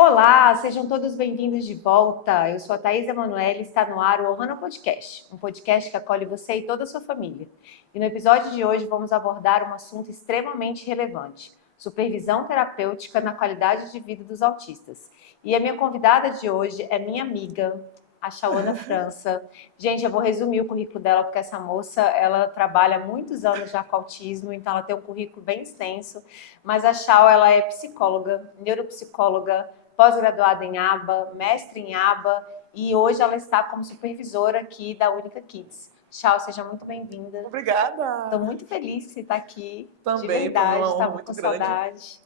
Olá, sejam todos bem-vindos de volta. Eu sou a Thaís Emanuele e está no ar o Ohana Podcast, um podcast que acolhe você e toda a sua família. E no episódio de hoje vamos abordar um assunto extremamente relevante: supervisão terapêutica na qualidade de vida dos autistas. E a minha convidada de hoje é minha amiga, a Chauana França. Gente, eu vou resumir o currículo dela, porque essa moça, ela trabalha há muitos anos já com autismo, então ela tem um currículo bem extenso. Mas a Chau, ela é psicóloga, neuropsicóloga, pós-graduada em ABA, mestre em ABA, e hoje ela está como supervisora aqui da Única Kids. Chau, seja muito bem-vinda. Obrigada. Estou muito feliz que você está aqui. Também, de verdade, foi uma honra estava muito com grande. saudade.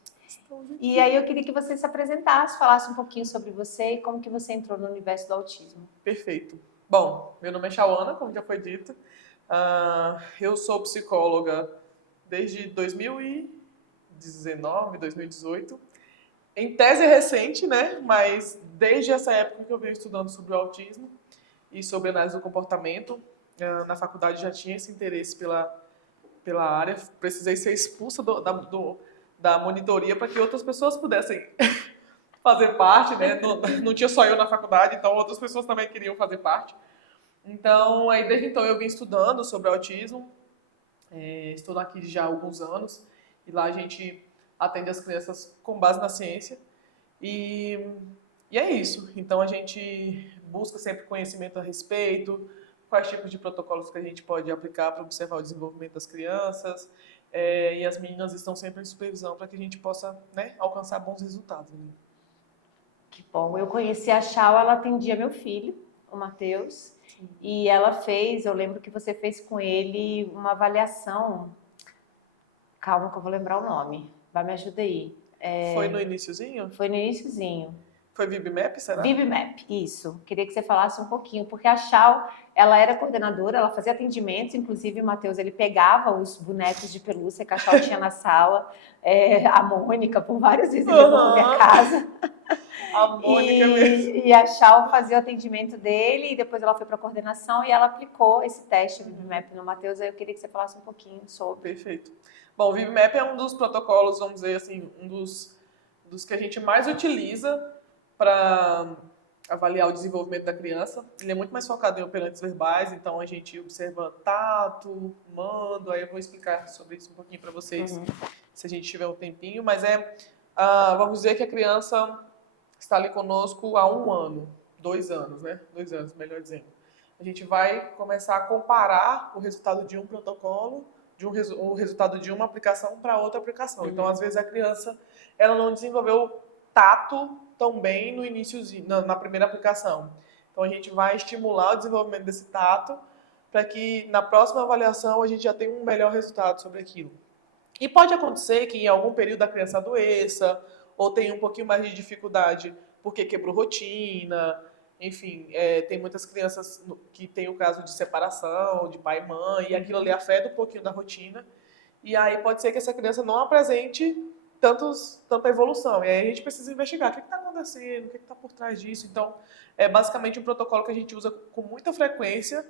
E aí eu queria que você se apresentasse, falasse um pouquinho sobre você e como que você entrou no universo do autismo. Perfeito. Bom, meu nome é Chauana, como já foi dito. Eu sou psicóloga desde 2019, 2018. Em tese recente, né? Mas desde essa época que eu venho estudando sobre o autismo e sobre análise do comportamento. Na faculdade já tinha esse interesse pela área. Precisei ser expulsa da monitoria para que outras pessoas pudessem fazer parte, né? Não tinha só eu na faculdade, então outras pessoas também queriam fazer parte. Então, aí desde então eu vim estudando sobre autismo, estou aqui já há alguns anos, e lá a gente atende as crianças com base na ciência, e, e é isso. Então a gente busca sempre conhecimento a respeito, quais tipos de protocolos que a gente pode aplicar para observar o desenvolvimento das crianças, e as meninas estão sempre em supervisão para que a gente possa, né, alcançar bons resultados. Né? Que bom, eu conheci a Chau, ela atendia meu filho, o Matheus, e ela fez, eu lembro que você fez com ele uma avaliação. Calma que eu vou lembrar o nome. Vai, me ajuda aí. Foi no iniciozinho? Foi no iniciozinho. Foi VibMap, será? VibMap, isso. Queria que você falasse um pouquinho, porque a Chau, ela era coordenadora, ela fazia atendimentos, inclusive o Matheus, ele pegava os bonecos de pelúcia que a Chau tinha na sala, a Mônica, por várias vezes ele levou pra minha casa. A Mônica mesmo. E a Chau fazia o atendimento dele, e depois ela foi para a coordenação e ela aplicou esse teste VibMap no Matheus. Aí eu queria que você falasse um pouquinho sobre. Perfeito. Bom, o VibMap é um dos protocolos, vamos dizer assim, um dos que a gente mais utiliza para avaliar o desenvolvimento da criança. Ele é muito mais focado em operantes verbais, então a gente observa tato, mando, aí eu vou explicar sobre isso um pouquinho para vocês, se a gente tiver um tempinho, mas vamos dizer que a criança está ali conosco há 1 ano, 2 anos, né? 2 anos, melhor dizendo. A gente vai começar a comparar o resultado de um protocolo, o resultado de uma aplicação para outra aplicação. Então, às vezes, a criança ela não desenvolveu tato tão bem no início, na primeira aplicação. Então, a gente vai estimular o desenvolvimento desse tato para que na próxima avaliação a gente já tenha um melhor resultado sobre aquilo. E pode acontecer que em algum período a criança adoeça, ou tenha um pouquinho mais de dificuldade porque quebrou rotina, enfim, tem muitas crianças que têm o caso de separação, de pai e mãe, e aquilo ali afeta um pouquinho da rotina, e aí pode ser que essa criança não apresente tanta evolução, e aí a gente precisa investigar o que está acontecendo, o que está por trás disso. Então, é basicamente um protocolo que a gente usa com muita frequência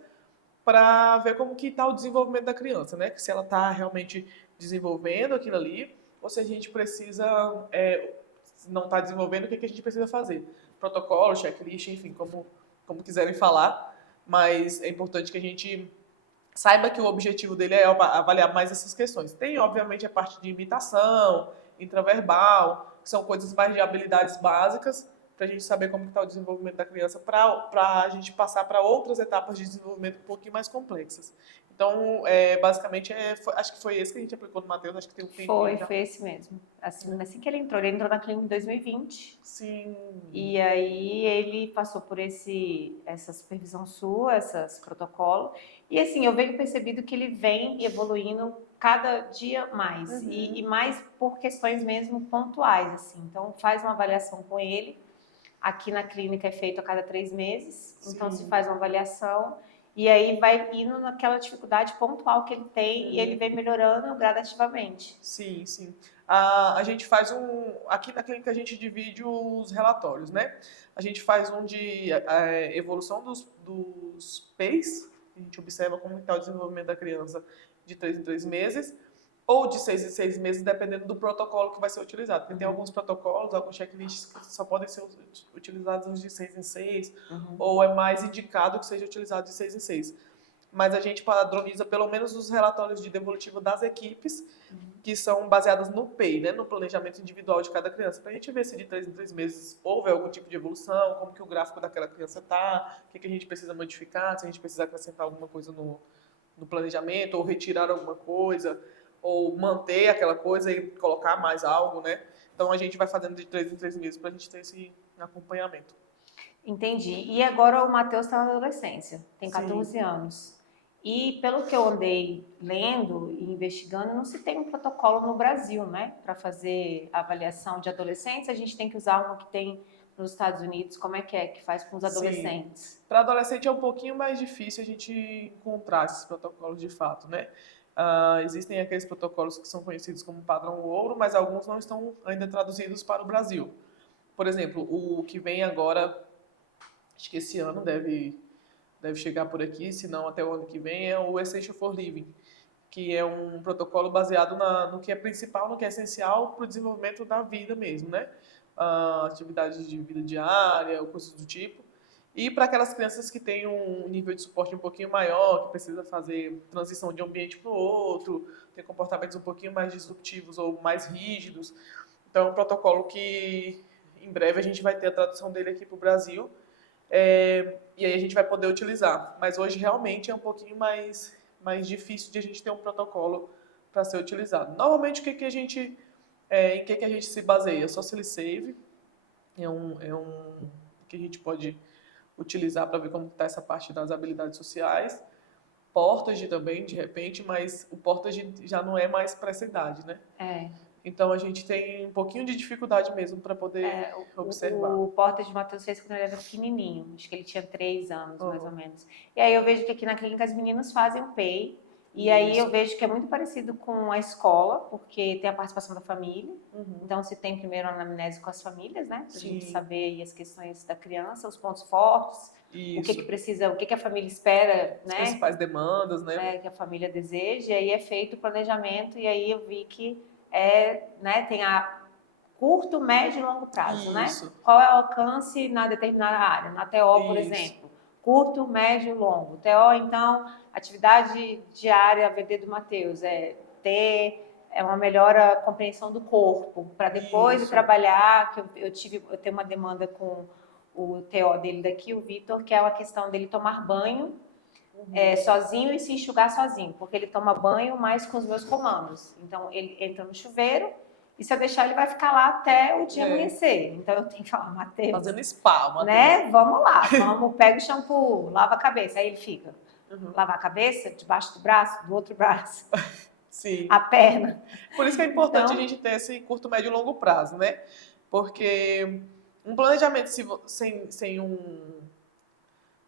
para ver como que está o desenvolvimento da criança, né? Se ela está realmente desenvolvendo aquilo ali, ou se a gente precisa, não está desenvolvendo, o que a gente precisa fazer. Protocolo, checklist, enfim, como quiserem falar, mas é importante que a gente saiba que o objetivo dele é avaliar mais essas questões. Tem, obviamente, a parte de imitação, intraverbal, que são coisas mais de habilidades básicas, para a gente saber como está o desenvolvimento da criança, para a gente passar para outras etapas de desenvolvimento um pouquinho mais complexas. Então, basicamente, acho que foi esse que a gente aplicou no Matheus, acho que tem um tempinho já. Foi esse mesmo. Assim que ele entrou na clínica em 2020. Sim. E aí ele passou por essa supervisão sua, esses protocolos. E assim, eu venho percebido que ele vem evoluindo cada dia mais. E mais por questões mesmo pontuais, assim. Então, faz uma avaliação com ele. Aqui na clínica é feito a cada 3 meses. Sim. Então, se faz uma avaliação. E aí vai indo naquela dificuldade pontual que ele tem e ele vem melhorando gradativamente. Sim, sim. A gente faz aqui na clínica a gente divide os relatórios, né? A gente faz um de evolução dos PEIs, a gente observa como está o desenvolvimento da criança de 3 em 3 meses, ou de 6 em 6 meses, dependendo do protocolo que vai ser utilizado. Porque tem alguns protocolos, alguns checklists que só podem ser utilizados de 6 em 6, ou é mais indicado que seja utilizado de 6 em 6. Mas a gente padroniza pelo menos os relatórios de devolutiva das equipes, que são baseadas no PEI, né, no planejamento individual de cada criança, para a gente ver se de 3 em 3 meses houve algum tipo de evolução, como que o gráfico daquela criança está, o que a gente precisa modificar, se a gente precisa acrescentar alguma coisa no planejamento, ou retirar alguma coisa, ou manter aquela coisa e colocar mais algo, né? Então a gente vai fazendo de 3 em 3 meses para a gente ter esse acompanhamento. Entendi. E agora o Matheus está na adolescência, tem 14 Sim. anos. E pelo que eu andei lendo e investigando, não se tem um protocolo no Brasil, né? Para fazer avaliação de adolescentes, a gente tem que usar um que tem nos Estados Unidos. Como é que faz com os adolescentes? Para adolescente é um pouquinho mais difícil a gente encontrar esses protocolos de fato, né? Existem aqueles protocolos que são conhecidos como padrão ouro, mas alguns não estão ainda traduzidos para o Brasil. Por exemplo, o que vem agora, acho que esse ano deve chegar por aqui, se não até o ano que vem, é o Essential for Living, que é um protocolo baseado no que é principal, no que é essencial para o desenvolvimento da vida mesmo, né? Atividades de vida diária, coisas do tipo. E para aquelas crianças que têm um nível de suporte um pouquinho maior, que precisa fazer transição de um ambiente para o outro, ter comportamentos um pouquinho mais disruptivos ou mais rígidos. Então, é um protocolo que em breve a gente vai ter a tradução dele aqui para o Brasil. E aí a gente vai poder utilizar. Mas hoje realmente é um pouquinho mais difícil de a gente ter um protocolo para ser utilizado. Normalmente, em que a gente se baseia? SocialSave é um que a gente pode utilizar para ver como está essa parte das habilidades sociais. Portage também, de repente, mas o Portage já não é mais para essa idade, né? Então a gente tem um pouquinho de dificuldade mesmo para poder observar. O Porta de Matheus fez quando ele era pequenininho, acho que ele tinha 3 anos, mais ou menos. E aí eu vejo que aqui na clínica as meninas fazem o PEI, e aí eu vejo que é muito parecido com a escola, porque tem a participação da família. Então se tem primeiro a anamnese com as famílias, né? Pra gente saber aí as questões da criança, os pontos fortes, o que precisa, o que a família espera, né? As principais demandas, né? Que a família deseja, e aí é feito o planejamento, e aí eu vi que né, tem a curto, médio e longo prazo, né? Qual é o alcance na determinada área? Na TO, por exemplo. Curto, médio e longo. TO, então, atividade diária, VD do Matheus, ter uma melhor compreensão do corpo, para depois trabalhar, que eu tenho uma demanda com o TO dele daqui, o Vitor, que é uma questão dele tomar banho sozinho e se enxugar sozinho, porque ele toma banho mais com os meus comandos. Então, ele entra no chuveiro e se eu deixar, ele vai ficar lá até o dia amanhecer. Então, eu tenho que falar, Matheus... Fazendo spa, Matheus. Né? Vamos lá, pega o shampoo, lava a cabeça. Aí ele fica, lava a cabeça, debaixo do braço, do outro braço. Sim. A perna. Por isso que é importante a gente ter esse curto, médio e longo prazo, né? Porque um planejamento sem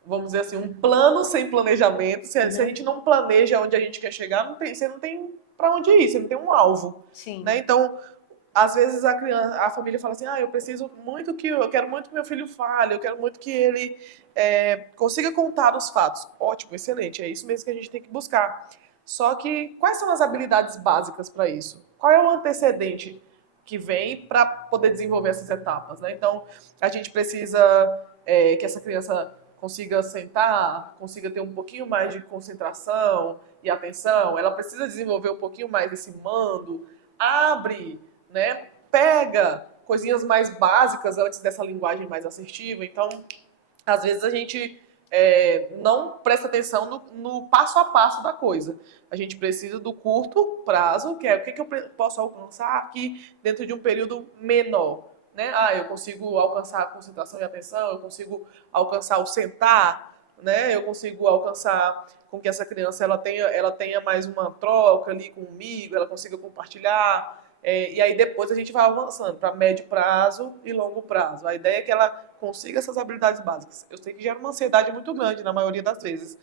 vamos dizer assim, um plano sem planejamento, se a gente não planeja onde a gente quer chegar, você não tem para onde ir, você não tem um alvo. Sim. Né? Então, às vezes a família fala assim, eu quero muito que meu filho fale, eu quero muito que ele consiga contar os fatos. Ótimo, excelente, é isso mesmo que a gente tem que buscar. Só que, quais são as habilidades básicas para isso? Qual é o antecedente que vem para poder desenvolver essas etapas? Né? Então, a gente precisa que essa criança consiga sentar, consiga ter um pouquinho mais de concentração e atenção, ela precisa desenvolver um pouquinho mais esse mando, abre, né? Pega coisinhas mais básicas antes dessa linguagem mais assertiva. Então, às vezes a gente não presta atenção no passo a passo da coisa. A gente precisa do curto prazo, que é o que eu posso alcançar aqui dentro de um período menor. Né? Eu consigo alcançar a concentração e atenção, eu consigo alcançar o sentar, né? Eu consigo alcançar com que essa criança ela tenha mais uma troca ali comigo, ela consiga compartilhar. E aí depois a gente vai avançando para médio prazo e longo prazo. A ideia é que ela consiga essas habilidades básicas. Eu sei que gera uma ansiedade muito grande na maioria das vezes,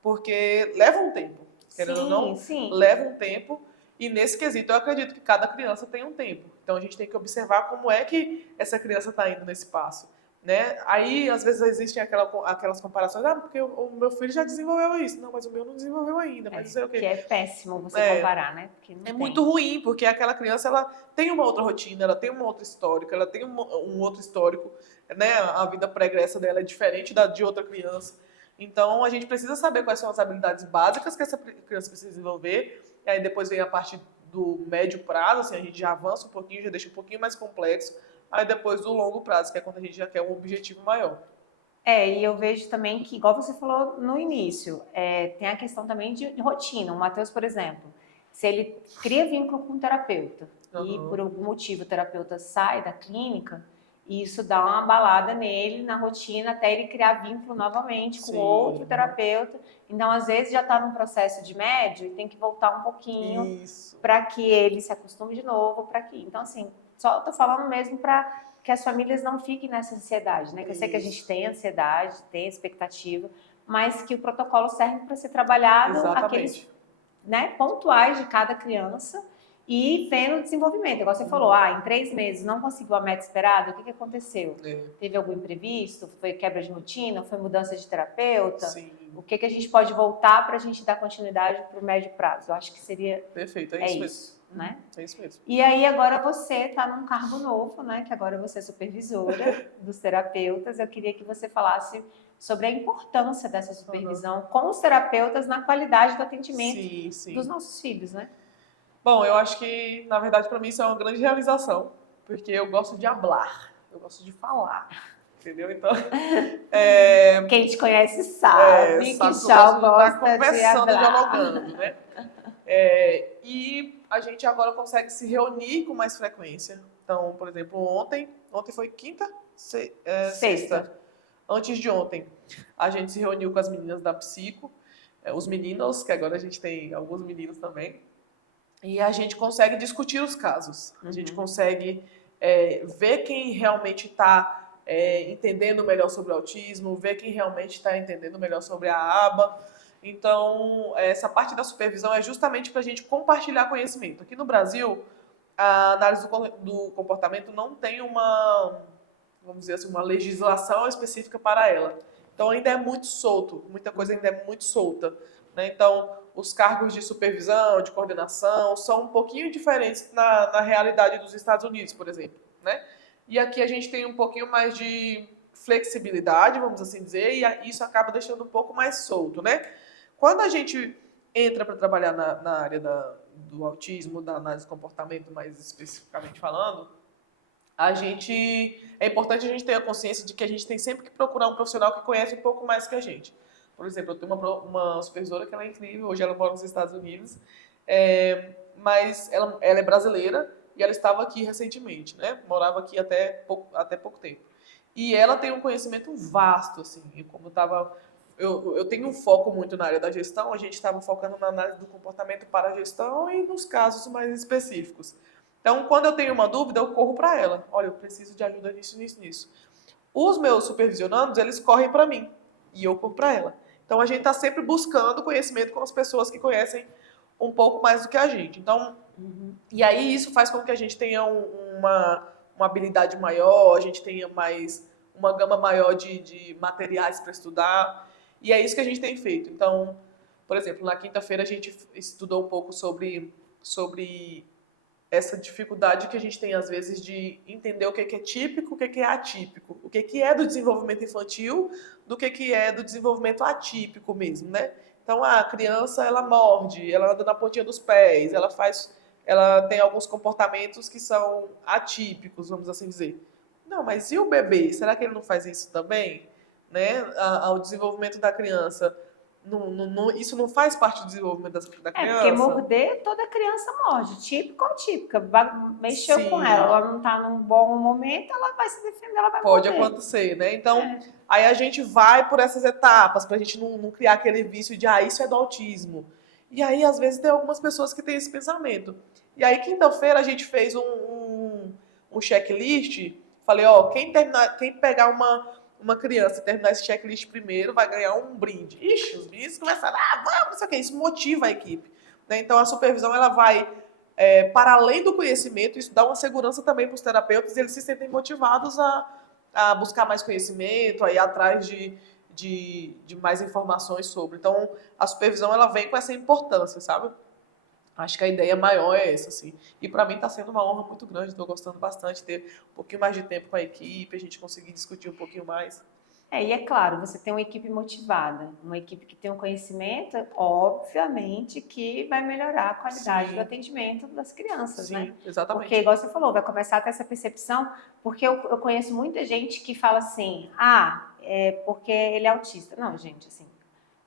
porque leva um tempo. Querendo ou não, leva um tempo. E nesse quesito eu acredito que cada criança tem um tempo. Então a gente tem que observar como é que essa criança está indo nesse passo. né? Aí, às vezes, existem aquelas comparações, porque o meu filho já desenvolveu isso. Não, mas o meu não desenvolveu ainda, mas não sei o quê. Que é péssimo você comparar, né? Porque não É tem. muito ruim, porque aquela criança, ela tem uma outra rotina, ela tem uma outra histórica, ela tem um outro histórico, né? A vida pregressa dela é diferente de outra criança. Então, a gente precisa saber quais são as habilidades básicas que essa criança precisa desenvolver, e aí depois vem a parte do médio prazo, assim, a gente já avança um pouquinho, já deixa um pouquinho mais complexo, aí depois do longo prazo, que é quando a gente já quer um objetivo maior. E eu vejo também que, igual você falou no início, tem a questão também de rotina. O Matheus, por exemplo, se ele cria vínculo com o terapeuta e por algum motivo o terapeuta sai da clínica, isso dá uma abalada nele, na rotina, até ele criar vínculo novamente com outro terapeuta. Então, às vezes, já está num processo de médio e tem que voltar um pouquinho para que ele se acostume de novo. Então, assim, só estou falando mesmo para que as famílias não fiquem nessa ansiedade, né? Que eu sei que a gente tem ansiedade, tem expectativa, mas que o protocolo serve para ser trabalhado aqueles, né, pontuais de cada criança e vendo o desenvolvimento. Igual você falou, em 3 meses não conseguiu a meta esperada, o que aconteceu? Teve algum imprevisto? Foi quebra de rotina? Foi mudança de terapeuta? Sim. O que a gente pode voltar para a gente dar continuidade para o médio prazo? Eu acho que seria... Perfeito, é isso mesmo. Né? É isso mesmo. E aí agora você está num cargo novo, né? Que agora você é supervisora dos terapeutas. Eu queria que você falasse sobre a importância dessa supervisão com os terapeutas na qualidade do atendimento dos nossos filhos, né? Bom, eu acho que, na verdade, para mim isso é uma grande realização, porque eu gosto de hablar, eu gosto de falar, entendeu? Então, quem te conhece sabe que já gosta de hablar. Dialogando, né? E a gente agora consegue se reunir com mais frequência. Então, por exemplo, ontem foi quinta? Sexta. Antes de ontem, a gente se reuniu com as meninas da Psico, os meninos, que agora a gente tem alguns meninos também, e a gente consegue discutir os casos. A gente consegue ver quem realmente está entendendo melhor sobre o autismo, ver quem realmente está entendendo melhor sobre a aba. Então, essa parte da supervisão é justamente para a gente compartilhar conhecimento. Aqui no Brasil, a análise do comportamento não tem vamos dizer assim, uma legislação específica para ela. Então, ainda é muito solto, muita coisa ainda é muito solta, né? Então, os cargos de supervisão, de coordenação, são um pouquinho diferentes na realidade dos Estados Unidos, por exemplo, né? E aqui a gente tem um pouquinho mais de flexibilidade, vamos assim dizer, e isso acaba deixando um pouco mais solto, né? Quando a gente entra para trabalhar na área do autismo, da análise de comportamento, mais especificamente falando, é importante a gente ter a consciência de que a gente tem sempre que procurar um profissional que conhece um pouco mais que a gente. Por exemplo, eu tenho uma supervisora que ela é incrível, hoje ela mora nos Estados Unidos, mas ela é brasileira e ela estava aqui recentemente, né? Morava aqui até pouco tempo. E ela tem um conhecimento vasto, assim, eu tenho um foco muito na área da gestão, a gente estava focando na análise do comportamento para a gestão e nos casos mais específicos. Então, quando eu tenho uma dúvida, eu corro para ela. Olha, eu preciso de ajuda nisso. Os meus supervisionandos, eles correm para mim e eu corro para ela. Então, a gente está sempre buscando conhecimento com as pessoas que conhecem um pouco mais do que a gente. Então, e aí isso faz com que a gente tenha uma habilidade maior, a gente tenha uma gama maior de materiais para estudar. E é isso que a gente tem feito. Então, por exemplo, na quinta-feira a gente estudou um pouco sobre essa dificuldade que a gente tem, às vezes, de entender o que é típico, o que é atípico. O que é do desenvolvimento infantil, do que é do desenvolvimento atípico mesmo, né? Então, a criança, ela morde, ela anda na pontinha dos pés, ela tem alguns comportamentos que são atípicos, vamos assim dizer. Não, mas e o bebê? Será que ele não faz isso também? Né? O desenvolvimento da criança, isso não faz parte do desenvolvimento da criança? Porque morder, toda criança morde, típica ou atípica. Mexeu com ela não está num bom momento, ela vai se defender, ela vai morder. Pode acontecer, né? Então, aí a gente vai por essas etapas, pra gente não criar aquele vício de, isso é do autismo. E aí, às vezes, tem algumas pessoas que têm esse pensamento. E aí, quinta-feira, a gente fez um checklist. Falei, quem pegar uma criança e terminar esse checklist primeiro vai ganhar um brinde. Ixi, os meninos começaram, vamos, não sei o que. Isso motiva a equipe, né? Então, a supervisão, ela vai, para além do conhecimento, isso dá uma segurança também para os terapeutas e eles se sentem motivados a buscar mais conhecimento, a ir atrás de mais informações sobre. Então, a supervisão, ela vem com essa importância, sabe? Acho que a ideia maior é essa, assim. E para mim está sendo uma honra muito grande, estou gostando bastante de ter um pouquinho mais de tempo com a equipe, a gente conseguir discutir um pouquinho mais. E é claro, você tem uma equipe motivada, uma equipe que tem um conhecimento, obviamente que vai melhorar a qualidade do atendimento das crianças, né? Exatamente. Porque, igual você falou, vai começar a ter essa percepção, porque eu conheço muita gente que fala assim, é porque ele é autista. Não, gente, assim,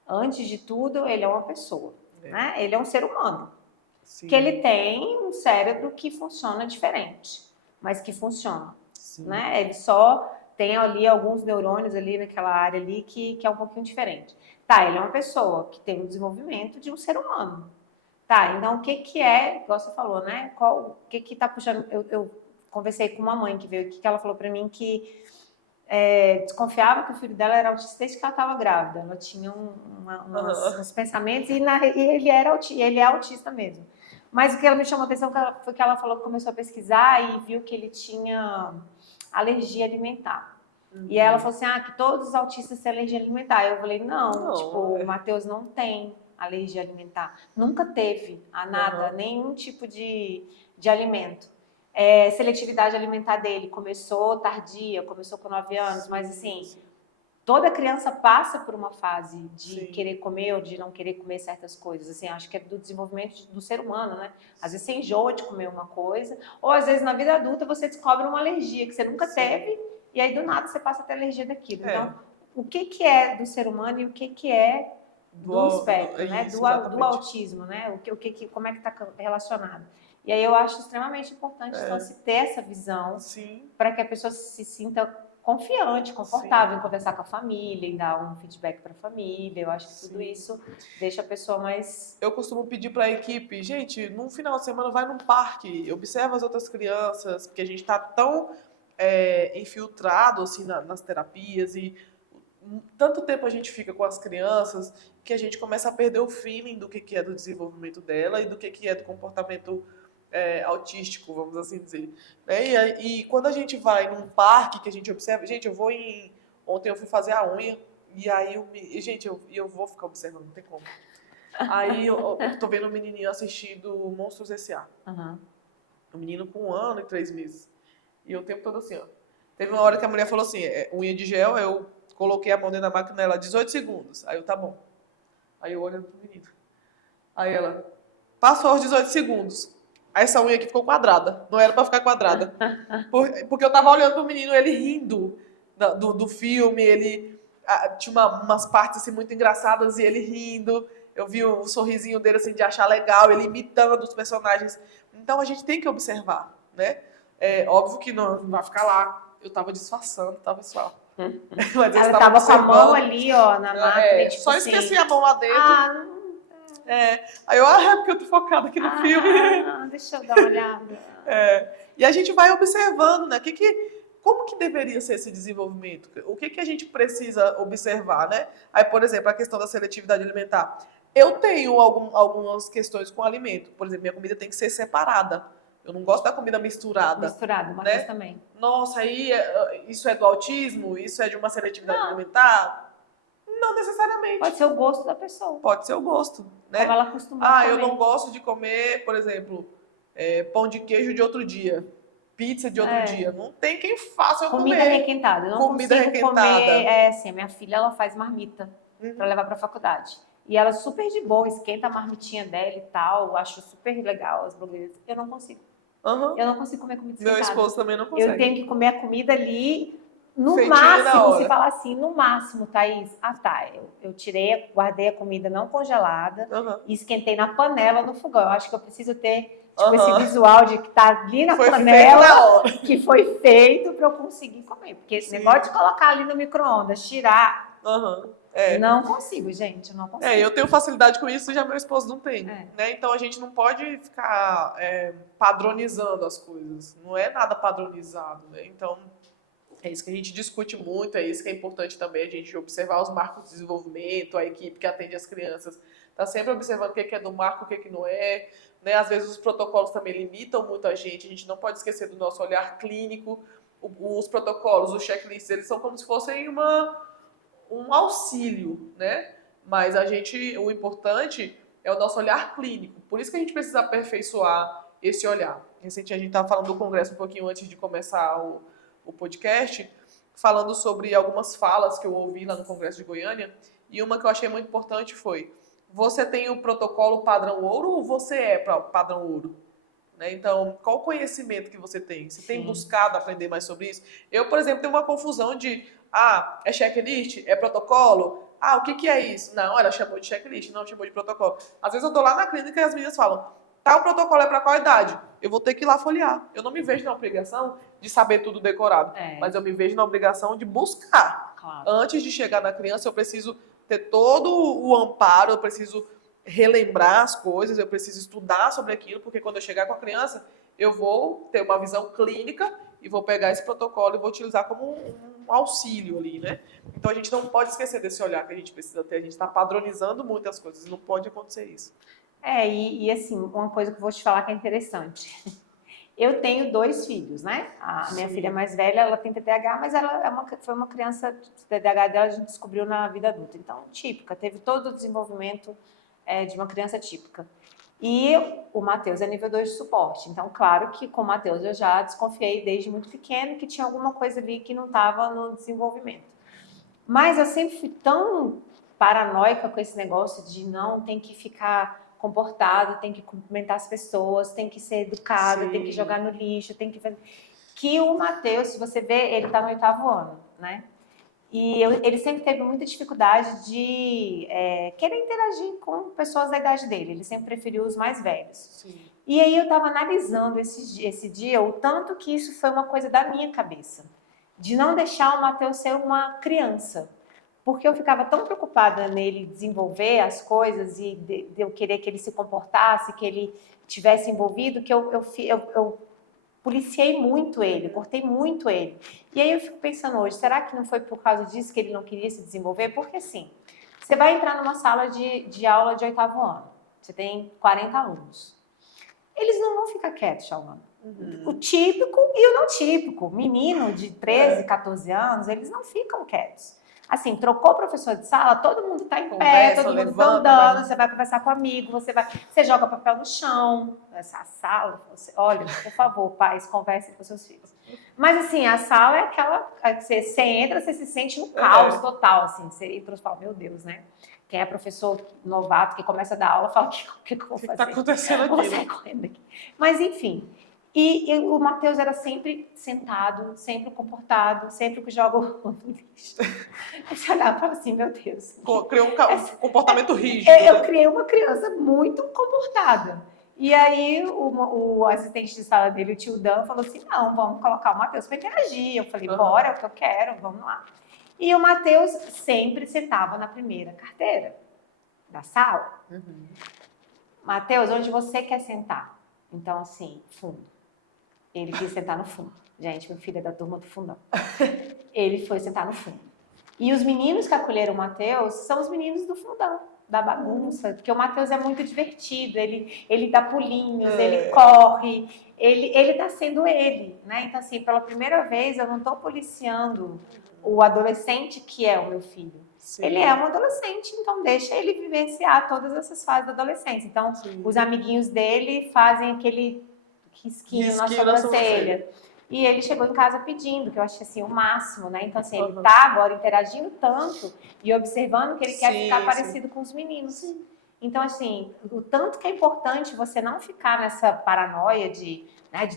antes de tudo, ele é uma pessoa, né? Ele é um ser humano, que ele tem um cérebro que funciona diferente, mas que funciona, né? Ele só tem ali alguns neurônios ali naquela área ali que é um pouquinho diferente. Tá, ele é uma pessoa que tem o desenvolvimento de um ser humano. Tá, então o que é, igual você falou, né? O que tá puxando... Eu conversei com uma mãe que veio aqui, que ela falou pra mim que desconfiava que o filho dela era autista desde que ela estava grávida. Ela tinha uns pensamentos e ele é autista mesmo. Mas o que ela me chamou a atenção foi que ela falou que começou a pesquisar e viu que ele tinha alergia alimentar. E aí ela falou assim, que todos os autistas têm alergia alimentar. Eu falei, não, o Matheus não tem alergia alimentar. Nunca teve a nada, nenhum tipo de alimento. Seletividade alimentar dele começou tardia, começou com 9 anos, mas assim, toda criança passa por uma fase de querer comer ou de não querer comer certas coisas. Assim, acho que é do desenvolvimento do ser humano, né? Às vezes você enjoa de comer uma coisa, ou às vezes na vida adulta você descobre uma alergia que você nunca teve, e aí do nada você passa a ter alergia daquilo. Então, o que é do ser humano e o que é do espectro, né? Do autismo, né? Como é que está relacionado? E aí eu acho extremamente importante então, se ter essa visão para que a pessoa se sinta confiante, confortável em conversar com a família, em dar um feedback para a família. Eu acho que tudo isso deixa a pessoa mais... Eu costumo pedir para a equipe, gente, num final de semana vai num parque, observa as outras crianças, porque a gente está tão infiltrado assim, nas terapias e tanto tempo a gente fica com as crianças que a gente começa a perder o feeling do que é do desenvolvimento dela e do que é do comportamento autístico, vamos assim dizer. E quando a gente vai num parque que a gente observa... Gente, ontem eu fui fazer a unha e aí eu vou ficar observando, não tem como. Aí eu tô vendo um menininho assistindo Monstros S.A. Um menino com 1 ano e 3 meses. E o tempo todo assim, ó. Teve uma hora que a mulher falou assim, unha de gel, eu coloquei a mão dentro da máquina, ela, 18 segundos. Aí eu, tá bom. Aí eu olhando pro menino. Aí ela, passou os 18 segundos. Aí essa unha aqui ficou quadrada. Não era pra ficar quadrada. Porque eu tava olhando pro menino, ele rindo do filme, ele tinha umas partes assim, muito engraçadas e ele rindo. Eu vi o sorrisinho dele assim, de achar legal, ele imitando os personagens. Então a gente tem que observar, né? Óbvio que não vai ficar lá. Eu tava disfarçando, tava só. Mas ela tava com a mão ali, ó, na máquina. Tipo só esqueci a mão lá dentro. Aí eu, porque eu tô focada aqui no filme. Deixa eu dar uma olhada. E a gente vai observando, né? Como que deveria ser esse desenvolvimento? O que a gente precisa observar, né? Aí, por exemplo, a questão da seletividade alimentar. Eu tenho algumas questões com alimento. Por exemplo, minha comida tem que ser separada. Eu não gosto da comida misturada. Misturada, mas também. Nossa, aí isso é do autismo? Isso é de uma seletividade alimentar? Não necessariamente. Pode ser o gosto da pessoa. Pode ser o gosto, né? Como ela costuma comer. Eu não gosto de comer, por exemplo, pão de queijo de outro dia, pizza de outro dia. Não tem quem faça eu comida comer. Requentada. Eu não consigo comer. Assim, minha filha, ela faz marmita para levar para a faculdade. E ela super de boa, esquenta a marmitinha dela e tal. Acho super legal as blogueiras. Eu não consigo. Eu não consigo comer comida esquentada. Meu esposo também não consegue. Eu tenho que comer a comida ali, no máximo, se falar assim, no máximo, Thaís. Eu tirei, guardei a comida não congelada e esquentei na panela no fogão. Eu acho que eu preciso ter esse visual de que tá ali na panela, que foi feito para eu conseguir comer. Porque esse negócio de colocar ali no micro-ondas, tirar... Não consigo, gente, não consigo. Eu tenho facilidade com isso, já meu esposo não tem. Né? Então a gente não pode ficar padronizando as coisas. Não é nada padronizado, né? Então é isso que a gente discute muito, é isso que é importante também, a gente observar os marcos de desenvolvimento, a equipe que atende as crianças está sempre observando o que é do marco, o que não é. Né? Às vezes os protocolos também limitam muito a gente não pode esquecer do nosso olhar clínico. os protocolos, os checklists, eles são como se fossem um auxílio, né? Mas o importante é o nosso olhar clínico. Por isso que a gente precisa aperfeiçoar esse olhar. Recentemente a gente estava falando do congresso um pouquinho antes de começar o podcast, falando sobre algumas falas que eu ouvi lá no congresso de Goiânia, e uma que eu achei muito importante foi: você tem o protocolo padrão ouro ou você é padrão ouro? Né? Então, qual o conhecimento que você tem? Você tem buscado aprender mais sobre isso? Eu, por exemplo, tenho uma confusão de, é checklist? É protocolo? O que é isso? Não, ela chamou de checklist, não chamou de protocolo. Às vezes eu tô lá na clínica e as meninas falam, tal protocolo é para qual idade? Eu vou ter que ir lá folhear. Eu não me vejo na obrigação de saber tudo decorado, mas eu me vejo na obrigação de buscar. Claro. Antes de chegar na criança, eu preciso ter todo o amparo, eu preciso relembrar as coisas, eu preciso estudar sobre aquilo, porque quando eu chegar com a criança, eu vou ter uma visão clínica e vou pegar esse protocolo e vou utilizar como um auxílio ali, né? Então a gente não pode esquecer desse olhar que a gente precisa ter, a gente está padronizando muitas coisas, não pode acontecer isso. E assim, uma coisa que eu vou te falar que é interessante. Eu tenho 2 filhos, né? A minha filha mais velha, ela tem TDAH, mas ela foi uma criança, o TDAH dela a gente descobriu na vida adulta. Então, típica, teve todo o desenvolvimento de uma criança típica. E o Matheus é nível 2 de suporte. Então, claro que com o Matheus eu já desconfiei desde muito pequeno que tinha alguma coisa ali que não estava no desenvolvimento. Mas eu sempre fui tão paranoica com esse negócio de não, tem que ficar comportado, tem que cumprimentar as pessoas, tem que ser educado, tem que jogar no lixo, tem que fazer... Que o Matheus, se você ver, ele está no 8º ano, né? E ele sempre teve muita dificuldade de querer interagir com pessoas da idade dele. Ele sempre preferiu os mais velhos. Sim. E aí eu estava analisando esse dia o tanto que isso foi uma coisa da minha cabeça. De não deixar o Matheus ser uma criança. Porque eu ficava tão preocupada nele desenvolver as coisas e de eu querer que ele se comportasse, que ele tivesse envolvido, que eu policiei muito ele, cortei muito ele. E aí eu fico pensando hoje, será que não foi por causa disso que ele não queria se desenvolver? Porque assim, você vai entrar numa sala de aula de 8º ano, você tem 40 alunos. Eles não vão ficar quietos, Chauana. O típico e o não típico. Menino de 13, 14 anos, eles não ficam quietos. Assim, trocou o professor de sala, todo mundo está em pé, todo mundo está andando, você vai conversar com um amigo, você joga papel no chão, essa sala, olha, por favor, pais, conversem com seus filhos. Mas assim, a sala é aquela, você entra, você se sente no caos total, assim, você entra e fala, meu Deus, né? Quem é professor novato que começa a dar aula fala, o que eu vou fazer? O que está acontecendo aqui? Vou sair correndo aqui. Mas enfim... E o Matheus era sempre sentado, sempre comportado, sempre que joga o lixo. Você olhava e falava assim, meu Deus. Criou um comportamento rígido. Eu criei uma criança muito comportada. E aí o assistente de sala dele, o tio Dan, falou assim, não, vamos colocar o Matheus para interagir. Eu falei, bora, é o que eu quero, vamos lá. E o Matheus sempre sentava na primeira carteira da sala. Matheus, onde você quer sentar? Então, assim, fundo. Ele quis sentar no fundo. Gente, meu filho é da turma do fundão. Ele foi sentar no fundo. E os meninos que acolheram o Matheus são os meninos do fundão, da bagunça. Porque o Matheus é muito divertido, ele dá pulinhos, ele corre, ele tá sendo ele, né? Então, assim, pela primeira vez eu não estou policiando o adolescente que é o meu filho. Sim. Ele é um adolescente, então deixa ele vivenciar todas essas fases da adolescência. Então, os amiguinhos dele fazem aquele risquinho na sobrancelha. E ele chegou em casa pedindo, que eu achei assim o máximo, né? Então, assim, ele tá agora interagindo tanto e observando que ele quer ficar parecido com os meninos. Sim. Então, assim, o tanto que é importante você não ficar nessa paranoia de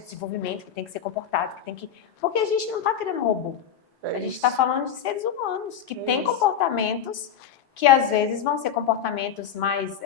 desenvolvimento, que tem que ser comportado, que tem que... Porque a gente não tá querendo robô. A gente está falando de seres humanos, que têm comportamentos que às vezes vão ser comportamentos mais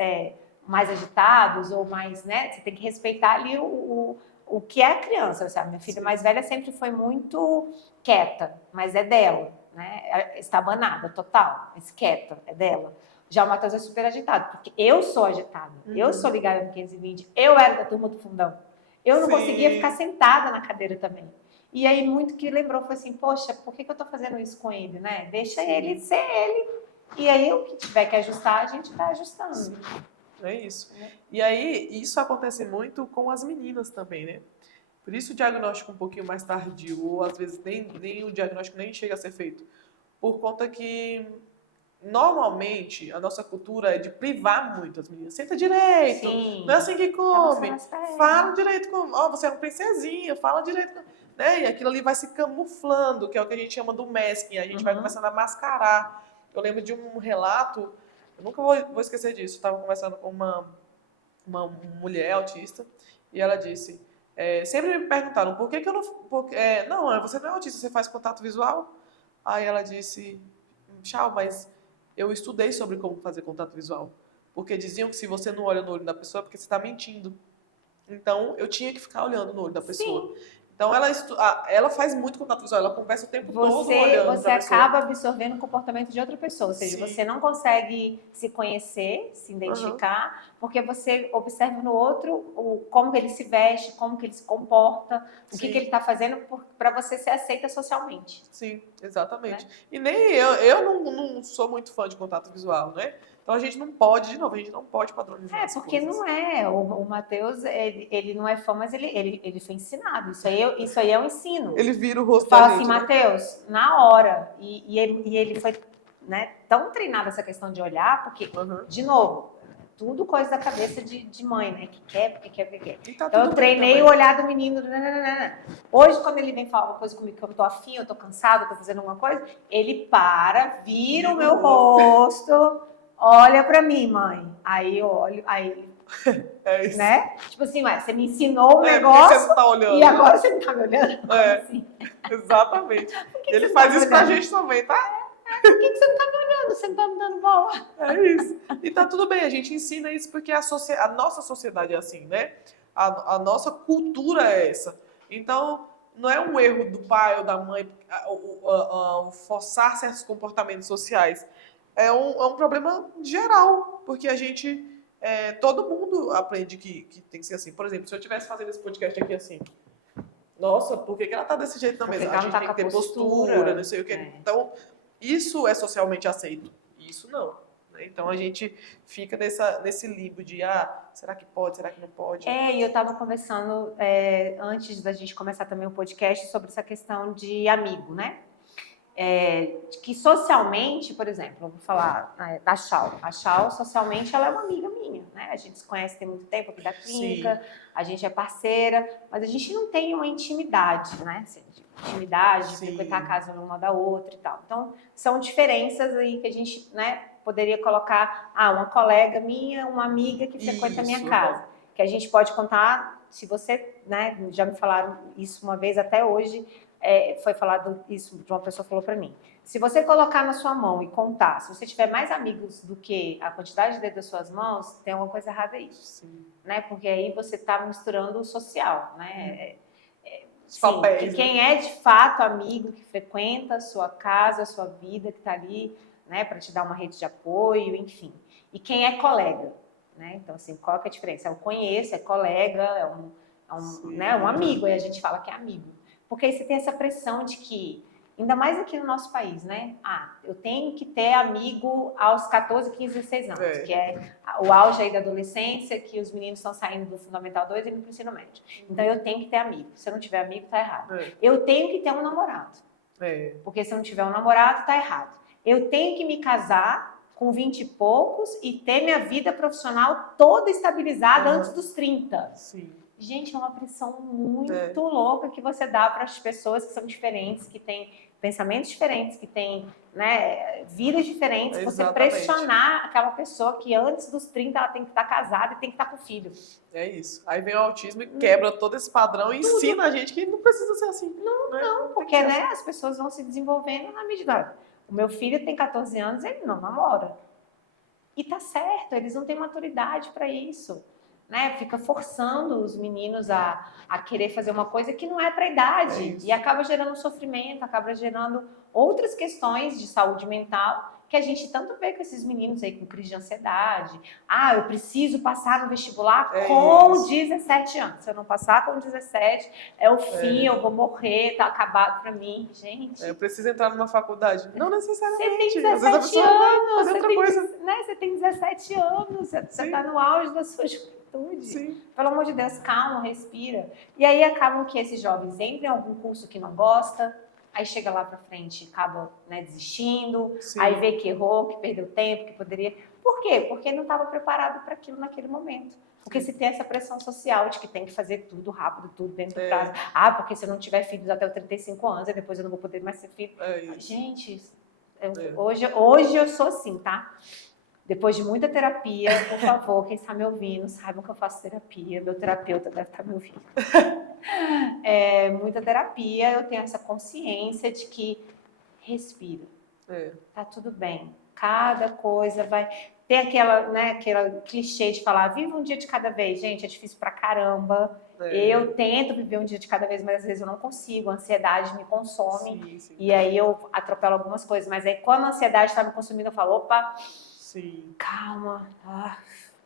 agitados ou mais, né? Você tem que respeitar ali o que é a criança, sabe? Minha filha mais velha sempre foi muito quieta, mas é dela, né? Estabanada, total, mas quieta, é dela. Já o Matheus é super agitado, porque eu sou agitada, eu sou ligada no 520, eu era da turma do fundão. Eu não conseguia ficar sentada na cadeira também. E aí muito que lembrou, foi assim, poxa, por que eu tô fazendo isso com ele, né? Deixa ele ser ele. E aí o que tiver que ajustar, a gente vai ajustando. É isso. E aí, isso acontece muito com as meninas também, né? Por isso o diagnóstico um pouquinho mais tardio, ou às vezes nem o diagnóstico nem chega a ser feito. Por conta que, normalmente, a nossa cultura é de privar muito as meninas. Senta direito, Sim. não é assim que come. Ela Fala direito com... Ó, você é uma princesinha, fala direito com... Né? E aquilo ali vai se camuflando, que é o que a gente chama do masking. A gente vai começando a mascarar. Eu lembro de um relato, eu nunca vou esquecer disso. Eu estava conversando com uma mulher autista, e ela disse... sempre me perguntaram, por que eu não... não, você não é autista, você faz contato visual? Aí ela disse, tchau, mas eu estudei sobre como fazer contato visual. Porque diziam que se você não olha no olho da pessoa é porque você está mentindo. Então, eu tinha que ficar olhando no olho da pessoa. Sim. Então, ela faz muito contato visual, ela conversa o tempo todo olhando Você acaba absorvendo o comportamento de outra pessoa, ou seja, você não consegue se conhecer, se identificar, porque você observa no outro como ele se veste, como que ele se comporta, o que ele está fazendo para você ser aceita socialmente. Sim, exatamente. Né? E nem eu não sou muito fã de contato visual, né? Então a gente não pode, de novo, a gente não pode padronizar as porque coisas. não é. O Matheus, ele não é fã, mas ele foi ensinado. Isso aí é um ensino. Ele vira o rosto da gente. Fala assim, Matheus, na hora. E ele foi, né, tão treinado essa questão de olhar, porque, de novo, tudo coisa da cabeça de mãe, né? Que quer, porque quer, porque quer. Tá, então eu treinei o olhar do menino. Hoje, quando ele vem falar uma coisa comigo que eu tô afim, eu tô cansado, eu tô fazendo alguma coisa, ele vira o meu rosto... Olha pra mim, mãe. Aí eu olho, aí... É isso. Né? Tipo assim, você me ensinou um negócio você não tá olhando, e agora você não tá me olhando? Como assim? Exatamente. Ele faz isso pra gente também, tá? Por que você não tá me olhando? Você não tá me dando bola? É isso. E tá tudo bem, a gente ensina isso porque a nossa sociedade é assim, né? A nossa cultura é essa. Então, não é um erro do pai ou da mãe forçar certos comportamentos sociais. É um problema geral, porque a gente, todo mundo aprende que tem que ser assim. Por exemplo, se eu estivesse fazendo esse podcast aqui assim, nossa, por que ela tá desse jeito na mesa? A gente tem que ter postura, não sei o quê. Então, isso é socialmente aceito, isso não. Né? Então, a gente fica nesse limbo de, será que pode, será que não pode? E eu estava conversando, antes da gente começar também o podcast, sobre essa questão de amigo, né? Que socialmente, por exemplo, eu vou falar da Chau. A Chau, socialmente, ela é uma amiga minha, né? A gente se conhece tem muito tempo aqui da clínica, sim, a gente é parceira, mas a gente não tem uma intimidade, né? Assim, de frequentar a casa uma da outra e tal. Então, são diferenças aí que a gente, né, poderia colocar, uma colega minha, uma amiga que frequenta a minha casa, que a gente pode contar, se você, né, já me falaram isso uma vez até hoje, foi falado isso, uma pessoa falou para mim. Se você colocar na sua mão e contar, se você tiver mais amigos do que a quantidade de dedos das suas mãos, tem alguma coisa errada aí. Sim. Né? Porque aí você está misturando o social, né? Sim, que quem é de fato amigo, que frequenta a sua casa, a sua vida, que está ali, né, para te dar uma rede de apoio, enfim. E quem é colega, né? Então, assim, qual que é a diferença? Eu conheço, é colega, né, um amigo, aí a gente fala que é amigo. Porque aí você tem essa pressão de que, ainda mais aqui no nosso país, né? Eu tenho que ter amigo aos 14, 15, 16 anos, que é o auge aí da adolescência, que os meninos estão saindo do Fundamental 2 e indo para o ensino médio. Então, eu tenho que ter amigo. Se eu não tiver amigo, tá errado. Eu tenho que ter um namorado. Porque se eu não tiver um namorado, tá errado. Eu tenho que me casar com 20 e poucos e ter minha vida profissional toda estabilizada antes dos 30. Sim. Gente, é uma pressão muito louca que você dá para as pessoas que são diferentes, que têm pensamentos diferentes, que têm, né, vidas diferentes. Exatamente. Você pressionar aquela pessoa que antes dos 30 ela tem que estar casada e tem que estar com filho. É isso. Aí vem o autismo e quebra todo esse padrão e ensina a gente que não precisa ser assim. Não, porque, né, as pessoas vão se desenvolvendo na medida. O meu filho tem 14 anos, ele não namora. E tá certo, eles não têm maturidade para isso. Né, fica forçando os meninos a querer fazer uma coisa que não é para a idade. E acaba gerando sofrimento, acaba gerando outras questões de saúde mental que a gente tanto vê com esses meninos aí com crise de ansiedade. Eu preciso passar no vestibular com 17 anos. Se eu não passar com 17, é o fim, eu vou morrer, tá acabado para mim. Gente... eu preciso entrar numa faculdade. Não necessariamente. Você tem 17 anos, você tem 17 anos, você tá no auge da sua juventude. atitude. Sim. Pelo amor de Deus, calma, respira. E aí acabam que esses jovens entram em algum curso que não gosta, aí chega lá pra frente, acaba, né, desistindo, Sim. aí vê que errou, que perdeu tempo, que poderia... Por quê? Porque não estava preparado para aquilo naquele momento. Porque se tem essa pressão social de que tem que fazer tudo rápido, tudo dentro do prazo. Ah, porque se eu não tiver filhos até os 35 anos, depois eu não vou poder mais ser filho. Gente, hoje eu sou assim, tá? Depois de muita terapia, por favor, quem está me ouvindo, saibam que eu faço terapia. Meu terapeuta deve estar me ouvindo. Muita terapia, eu tenho essa consciência de que respira. Tá tudo bem. Cada coisa vai... Tem aquela clichê de falar, viva um dia de cada vez. Gente, é difícil pra caramba. Eu tento viver um dia de cada vez, mas às vezes eu não consigo. A ansiedade me consome. Sim. E aí eu atropelo algumas coisas. Mas aí quando a ansiedade está me consumindo, eu falo, opa, sim, calma,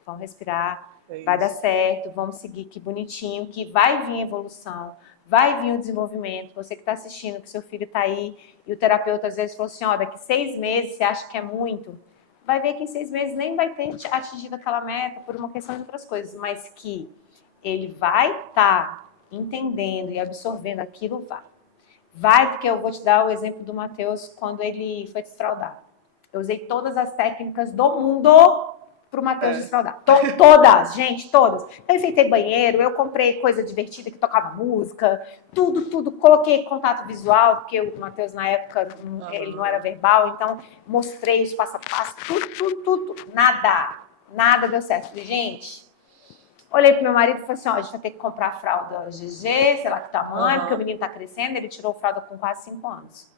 vamos respirar, vai dar certo, vamos seguir, que bonitinho, que vai vir evolução, vai vir o desenvolvimento. Você que está assistindo, que seu filho está aí, e o terapeuta às vezes falou assim, ó, daqui 6 meses você acha que é muito? Vai ver que em 6 meses nem vai ter atingido aquela meta por uma questão de outras coisas, mas que ele vai estar entendendo e absorvendo aquilo, vai, porque eu vou te dar o exemplo do Matheus quando ele foi desfraldar. Eu usei todas as técnicas do mundo pro Matheus desfraldar. Todas, gente, todas. Eu enfeitei banheiro, eu comprei coisa divertida que tocava música, tudo. Coloquei contato visual, porque o Matheus, na época, ele não era verbal, então mostrei os passo a passo, tudo. Nada deu certo. Falei, gente, olhei pro meu marido e falei assim, ó, a gente vai ter que comprar a fralda GG, sei lá que tamanho, porque o menino tá crescendo, ele tirou a fralda com quase 5 anos.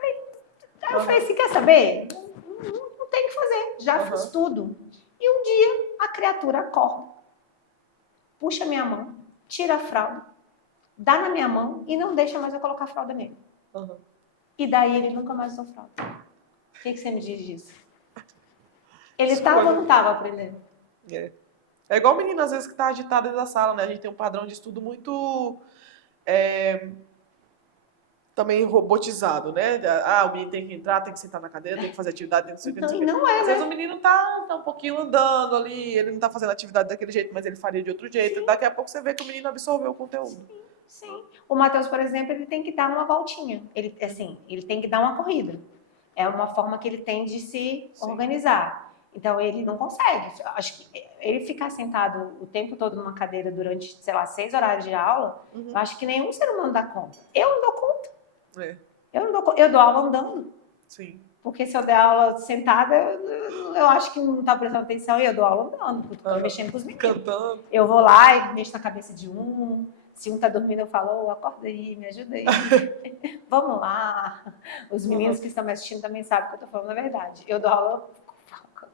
Aí eu falei assim, quer saber? Não tem o que fazer, já fiz tudo. E um dia a criatura acorda, puxa a minha mão, tira a fralda, dá na minha mão e não deixa mais eu colocar a fralda nele. E daí ele nunca mais usou fralda. O que você me diz disso? Ele estava ou não estava aprendendo? É igual o menino, às vezes, que está agitado dentro da sala, né? A gente tem um padrão de estudo muito... também robotizado, né? O menino tem que entrar, tem que sentar na cadeira, tem que fazer atividade, tem que ser Então, não é, às vezes o menino tá um pouquinho andando ali, ele não tá fazendo atividade daquele jeito, mas ele faria de outro jeito. Sim. Daqui a pouco você vê que o menino absorveu o conteúdo. Sim. O Matheus, por exemplo, ele tem que dar uma voltinha. Ele tem que dar uma corrida. É uma forma que ele tem de se organizar. Então, ele não consegue. Acho que ele ficar sentado o tempo todo numa cadeira durante, sei lá, 6 horários de aula, eu acho que nenhum ser humano dá conta. Eu não dou conta. Eu dou aula andando. Sim. Porque se eu der aula sentada, eu acho que não tá prestando atenção e eu dou aula andando, porque eu tô mexendo com os meninos. Cantando. Eu vou lá e mexo na cabeça de um. Se um tá dormindo, eu falo, acorda aí, me ajuda aí. Vamos lá. Os meninos que estão me assistindo também sabem que eu tô falando a verdade. Eu dou aula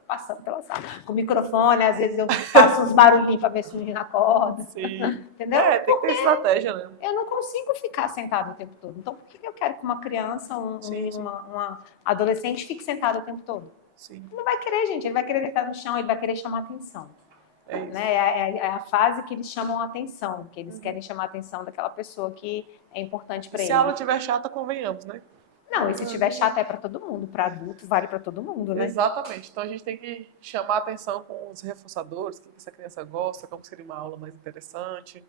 passando pela sala. Com o microfone, às vezes eu faço uns barulhinhos para ver se o menino acorda. Sim. Entendeu? Tem que ter estratégia, né? Eu não consigo ficar sentado o tempo todo. Então, por que eu quero que uma criança, uma adolescente fique sentado o tempo todo? Sim. Ele não vai querer, gente. Ele vai querer deitar no chão, ele vai querer chamar atenção. É a fase que eles chamam a atenção, que eles querem chamar a atenção daquela pessoa que é importante para ele. Se a aula estiver chata, convenhamos, né? Não, e se estiver chata é para todo mundo, para adulto vale para todo mundo, né? Exatamente. Então a gente tem que chamar a atenção com os reforçadores, o que essa criança gosta, como seria uma aula mais interessante.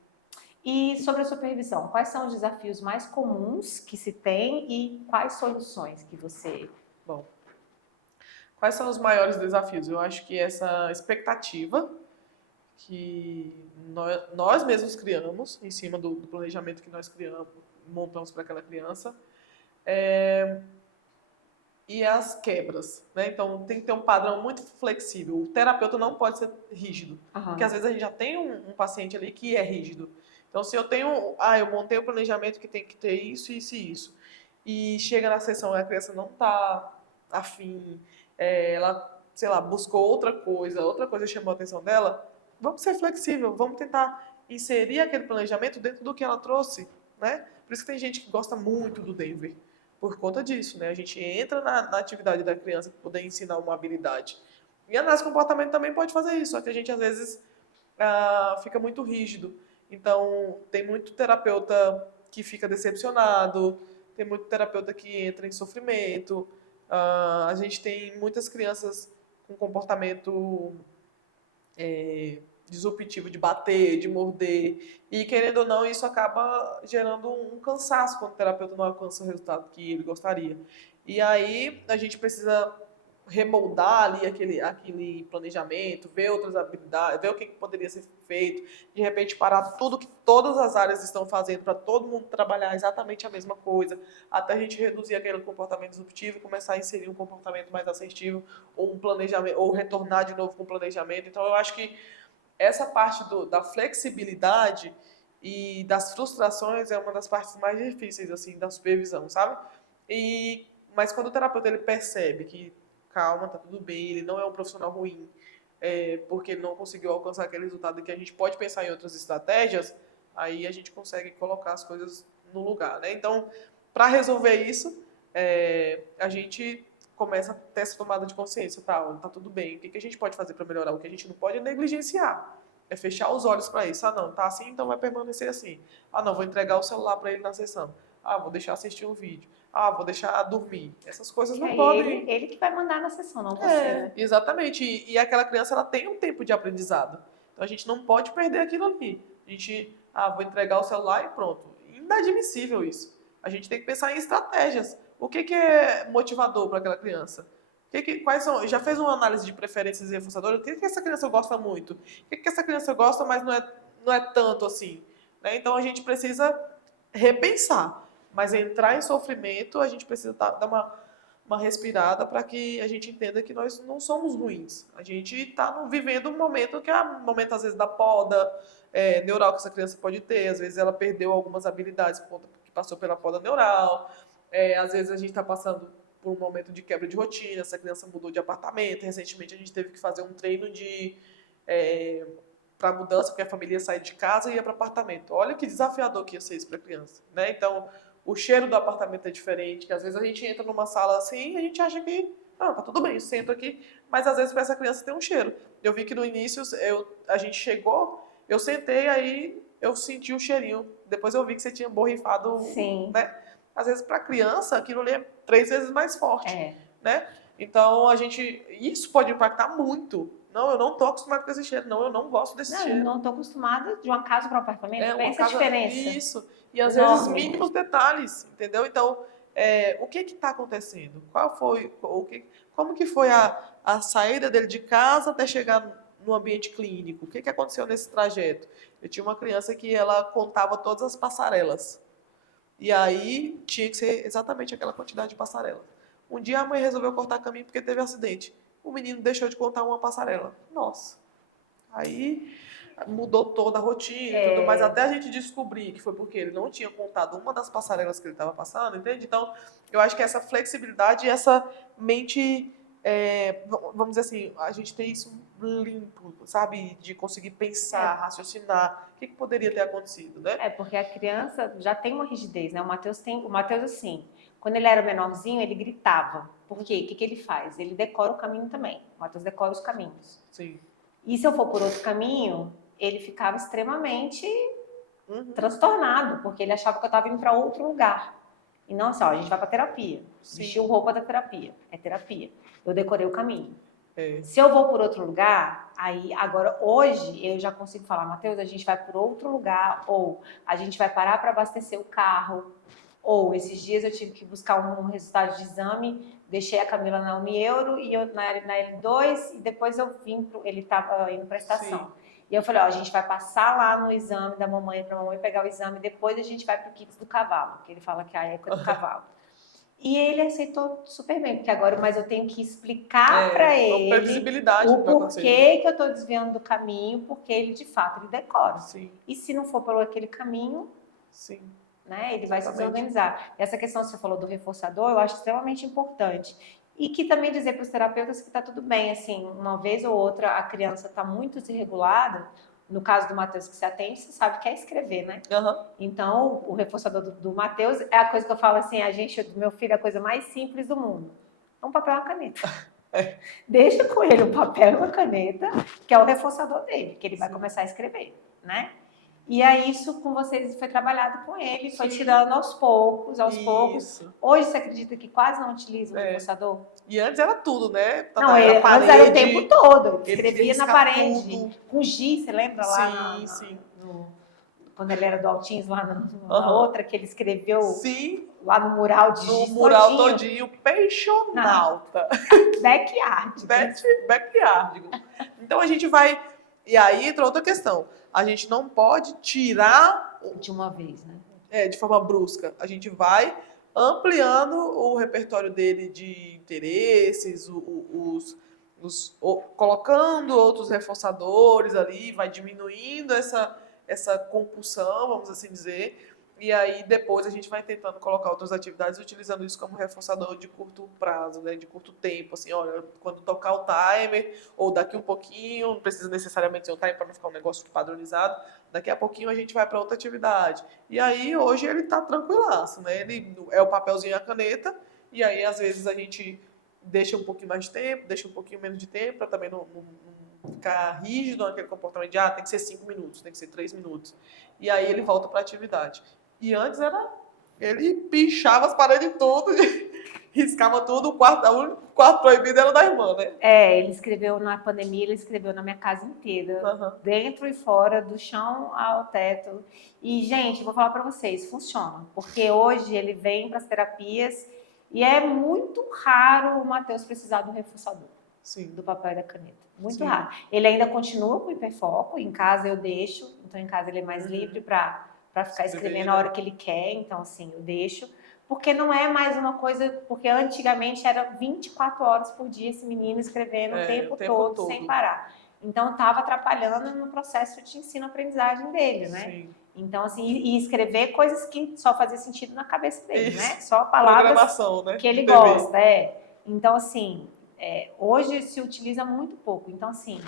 E sobre a supervisão, quais são os desafios mais comuns que se tem e quais soluções que você... Bom, quais são os maiores desafios? Eu acho que essa expectativa que nós mesmos criamos, em cima do planejamento que nós criamos, montamos para aquela criança, e as quebras, né? Então tem que ter um padrão muito flexível. O terapeuta não pode ser rígido, porque às vezes a gente já tem um paciente ali que é rígido. Então se eu tenho, eu montei o planejamento que tem que ter isso, e chega na sessão e a criança não está afim, ela, sei lá, buscou outra coisa chamou a atenção dela, vamos ser flexível, vamos tentar inserir aquele planejamento dentro do que ela trouxe, né? Por isso que tem gente que gosta muito do Denver. Por conta disso, né? A gente entra na atividade da criança para poder ensinar uma habilidade. E a análise de comportamento também pode fazer isso, só que a gente às vezes fica muito rígido. Então, tem muito terapeuta que fica decepcionado, tem muito terapeuta que entra em sofrimento. A gente tem muitas crianças com comportamento disruptivo de bater, de morder. E, querendo ou não, isso acaba gerando um cansaço quando o terapeuta não alcança o resultado que ele gostaria. E aí a gente precisa remoldar ali aquele planejamento, ver outras habilidades, ver o que poderia ser feito, de repente parar tudo que todas as áreas estão fazendo para todo mundo trabalhar exatamente a mesma coisa, até a gente reduzir aquele comportamento disruptivo e começar a inserir um comportamento mais assertivo, ou um planejamento, ou retornar de novo com o planejamento. Então eu acho que essa parte da flexibilidade e das frustrações é uma das partes mais difíceis assim da supervisão, sabe? Mas quando o terapeuta ele percebe que calma, tá tudo bem, ele não é um profissional ruim, porque ele não conseguiu alcançar aquele resultado, que a gente pode pensar em outras estratégias, aí a gente consegue colocar as coisas no lugar, né? Então, para resolver isso, a gente começa a ter essa tomada de consciência, tá tudo bem, o que a gente pode fazer para melhorar? O que a gente não pode é negligenciar, é fechar os olhos para isso. Ah, não, tá assim, então vai permanecer assim. Ah, não, vou entregar o celular para ele na sessão. Ah, vou deixar assistir um vídeo. Ah, vou deixar dormir. Essas coisas não podem. Ele que vai mandar na sessão, não você, né? Exatamente. E aquela criança ela tem um tempo de aprendizado. Então a gente não pode perder aquilo ali. A gente, vou entregar o celular e pronto. Inadmissível isso. A gente tem que pensar em estratégias. O que é motivador para aquela criança? Quais são? Já fez uma análise de preferências reforçadoras? O que essa criança gosta muito? O que essa criança gosta, mas não é tanto assim? Né? Então a gente precisa repensar. Mas entrar em sofrimento, a gente precisa dar uma respirada para que a gente entenda que nós não somos ruins. A gente está vivendo um momento que é um momento, às vezes, da poda neural que essa criança pode ter. Às vezes ela perdeu algumas habilidades por conta que passou pela poda neural. Às vezes a gente está passando por um momento de quebra de rotina, essa criança mudou de apartamento. Recentemente a gente teve que fazer um treino para mudança, porque a família sai de casa e ia para apartamento. Olha que desafiador que ia ser isso para a criança, né? Então, o cheiro do apartamento é diferente, que às vezes a gente entra numa sala assim e a gente acha que, não, tá tudo bem, eu sento aqui, mas às vezes para essa criança tem um cheiro. Eu vi que no início a gente chegou, eu sentei, aí eu senti o cheirinho, depois eu vi que você tinha borrifado, Sim. Né? Às vezes para criança aquilo ali é 3 vezes mais forte, né? Então isso pode impactar muito. Não, eu não estou acostumado com esse cheiro. Não, eu não gosto desse cheiro. Eu não estou acostumada de uma casa para um apartamento. Pensa a diferença. Isso. E às vezes mínimos detalhes, entendeu? Então, o que está acontecendo? Como que foi a saída dele de casa até chegar no ambiente clínico? O que aconteceu nesse trajeto? Eu tinha uma criança que ela contava todas as passarelas. E aí tinha que ser exatamente aquela quantidade de passarela. Um dia a mãe resolveu cortar caminho porque teve acidente. O menino deixou de contar uma passarela. Nossa. Aí mudou toda a rotina e tudo mais, até a gente descobrir que foi porque ele não tinha contado uma das passarelas que ele estava passando, entende? Então, eu acho que essa flexibilidade e essa mente, vamos dizer assim, a gente tem isso limpo, sabe? De conseguir pensar, raciocinar. O que poderia ter acontecido, né? Porque a criança já tem uma rigidez, né? O Matheus assim, quando ele era menorzinho, ele gritava. Por quê? O que ele faz? Ele decora o caminho também. O Matheus decora os caminhos. Sim. E se eu for por outro caminho, ele ficava extremamente transtornado, porque ele achava que eu estava indo para outro lugar. E não, assim, a gente vai para terapia. Vestiu roupa da terapia. É terapia. Eu decorei o caminho. Se eu vou por outro lugar, aí agora hoje eu já consigo falar, Matheus, a gente vai por outro lugar, ou a gente vai parar para abastecer o carro, ou esses dias eu tive que buscar um resultado de exame, deixei a Camila na Unieuro e eu na L2 e depois eu vim, ele estava indo para a estação. Sim. E eu falei, a gente vai passar lá no exame da mamãe, para a mamãe pegar o exame, depois a gente vai para o kits do cavalo, que ele fala que é a época do cavalo. E ele aceitou super bem, porque agora, mas eu tenho que explicar para ele o porquê que eu estou desviando do caminho, porque ele de fato ele decora. Sim. E se não for por aquele caminho, sim. Né, ele vai se desorganizar. Essa questão que você falou do reforçador, eu acho extremamente importante. E que também dizer para os terapeutas que está tudo bem, assim, uma vez ou outra a criança está muito desregulada. No caso do Matheus que se atende, você sabe que é escrever, né? Então, o reforçador do Matheus é a coisa que eu falo assim, do meu filho, é a coisa mais simples do mundo. É um papel e uma caneta. Deixa com ele o papel e uma caneta, que é o reforçador dele, que ele vai começar a escrever, né? E aí isso com vocês foi trabalhado com ele, foi tirando aos poucos, poucos. Hoje você acredita que quase não utiliza o reforçador? E antes era tudo, né? Não, antes era o tempo todo. Ele escrevia na parede, tudo. Com giz, você lembra lá? Sim. Quando ele era do Altins, lá na outra, que ele escreveu lá no mural de giz. No mural todinho, peixonauta. Backyard. Backyard. Então a gente vai... E aí entra outra questão. A gente não pode tirar... De uma vez, né? De forma brusca. A gente vai ampliando o repertório dele de interesses, colocando outros reforçadores ali, vai diminuindo essa compulsão, vamos assim dizer. E aí depois a gente vai tentando colocar outras atividades utilizando isso como reforçador de curto prazo, né? De curto tempo, assim, olha, quando tocar o timer, ou daqui um pouquinho, não precisa necessariamente ser um timer para não ficar um negócio padronizado, daqui a pouquinho a gente vai para outra atividade. E aí hoje ele tá tranquilaço, né? Ele é o papelzinho e a caneta, e aí às vezes a gente deixa um pouquinho mais de tempo, deixa um pouquinho menos de tempo, para também não ficar rígido naquele comportamento de tem que ser 5 minutos, tem que ser 3 minutos. E aí ele volta para a atividade. E antes ele pichava as paredes tudo, riscava tudo, o único quarto proibido era o da irmã, né? Ele escreveu na pandemia, ele escreveu na minha casa inteira, dentro e fora, do chão ao teto. E, gente, vou falar para vocês, funciona. Porque hoje ele vem para as terapias e é muito raro o Matheus precisar do reforçador. Sim. Do papel e da caneta. Muito raro. Ele ainda continua com o hiperfoco, em casa eu deixo, então em casa ele é mais livre para ficar escrevendo a hora que ele quer, então assim, eu deixo. Porque não é mais uma coisa, porque antigamente era 24 horas por dia esse menino escrevendo o tempo todo, sem parar. Então estava atrapalhando no processo de ensino-aprendizagem dele, né? Sim. Então, assim, e escrever coisas que só fazia sentido na cabeça dele, né? Só palavras né? que ele gosta, Então, assim, hoje se utiliza muito pouco. Então, assim,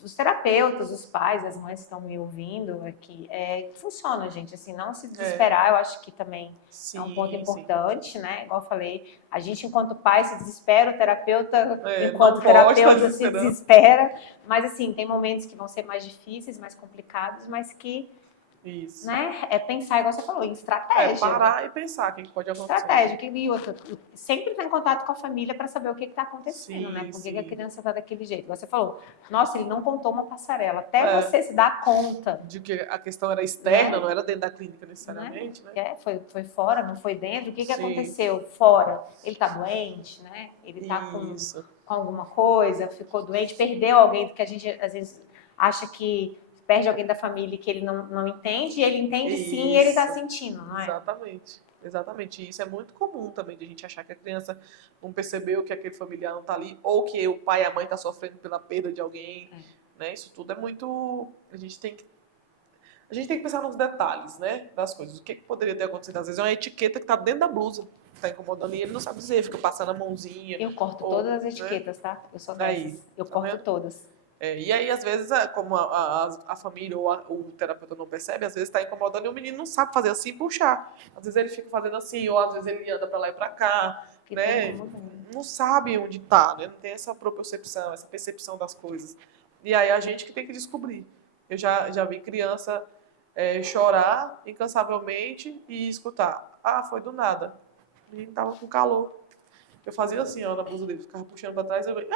os terapeutas, os pais, as mães que estão me ouvindo aqui, funciona, gente. Assim, não se desesperar, eu acho que também é um ponto importante, né? Igual eu falei, a gente, enquanto pai, se desespera, o terapeuta, enquanto terapeuta, se desespera. Mas, assim, tem momentos que vão ser mais difíceis, mais complicados, mas que... Isso. Né? É pensar, igual você falou, em estratégia. Parar e pensar o que pode acontecer. Estratégia. E outra, sempre estar em contato com a família para saber o que está acontecendo, né? Por que a criança está daquele jeito. Você falou, nossa, ele não contou uma passarela. Até você se dar conta. De que a questão era externa, não era dentro da clínica necessariamente, né? Foi fora, não foi dentro. O que aconteceu fora? Ele está doente, né? Ele está com alguma coisa, ficou doente, perdeu alguém, porque a gente às vezes acha que perde alguém da família que ele não entende, e ele entende sim e ele está sentindo, não é? Exatamente. E isso é muito comum também, de a gente achar que a criança não percebeu que aquele familiar não está ali, ou que o pai e a mãe estão sofrendo pela perda de alguém, né? Isso tudo é muito... A gente tem que pensar nos detalhes, né, das coisas. O que poderia ter acontecido? Às vezes é uma etiqueta que está dentro da blusa, que está incomodando, e ele não sabe dizer, fica passando a mãozinha. Eu corto todas as etiquetas, tá? Eu sou dessas. Eu corto todas. E aí, às vezes, como a família ou o terapeuta não percebe, às vezes está incomodando e o menino não sabe fazer assim e puxar. Às vezes ele fica fazendo assim, ou às vezes ele anda para lá e para cá, né? Não sabe onde está, né? Não tem essa propriocepção, essa percepção das coisas. E aí a gente que tem que descobrir. Eu já vi criança chorar incansavelmente e escutar. Foi do nada. O menino estava com calor. Eu fazia assim, na blusa dele, ficava puxando para trás e eu veio...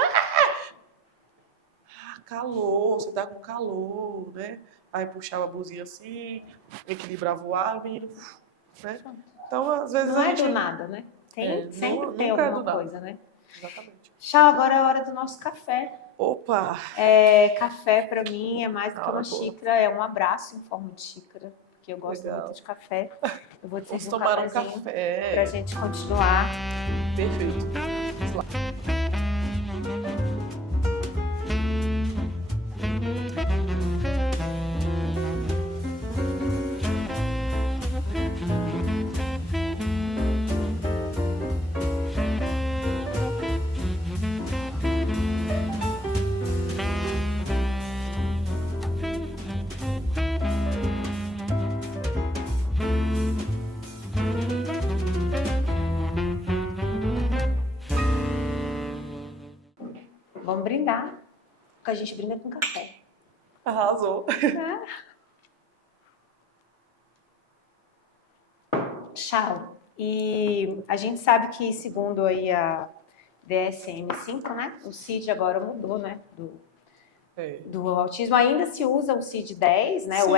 calor, você tá com calor, né? Aí puxava a blusinha assim, equilibrava o ar, menino, né? Então, às vezes não é do nada, né? Sempre tem alguma coisa, né? Exatamente. Tchau, agora é a hora do nosso café. Opa! Café para mim é mais do que uma xícara, é um abraço em forma de xícara, porque eu gosto muito de café. Eu vou te servir um cafezinho pra gente continuar. Perfeito. Vamos lá. Vamos brindar, porque a gente brinda com café. Arrasou. Chau. E a gente sabe que, segundo aí a DSM-5, né? O CID agora mudou, né? Do autismo. Ainda se usa o CID-10, né? Sim,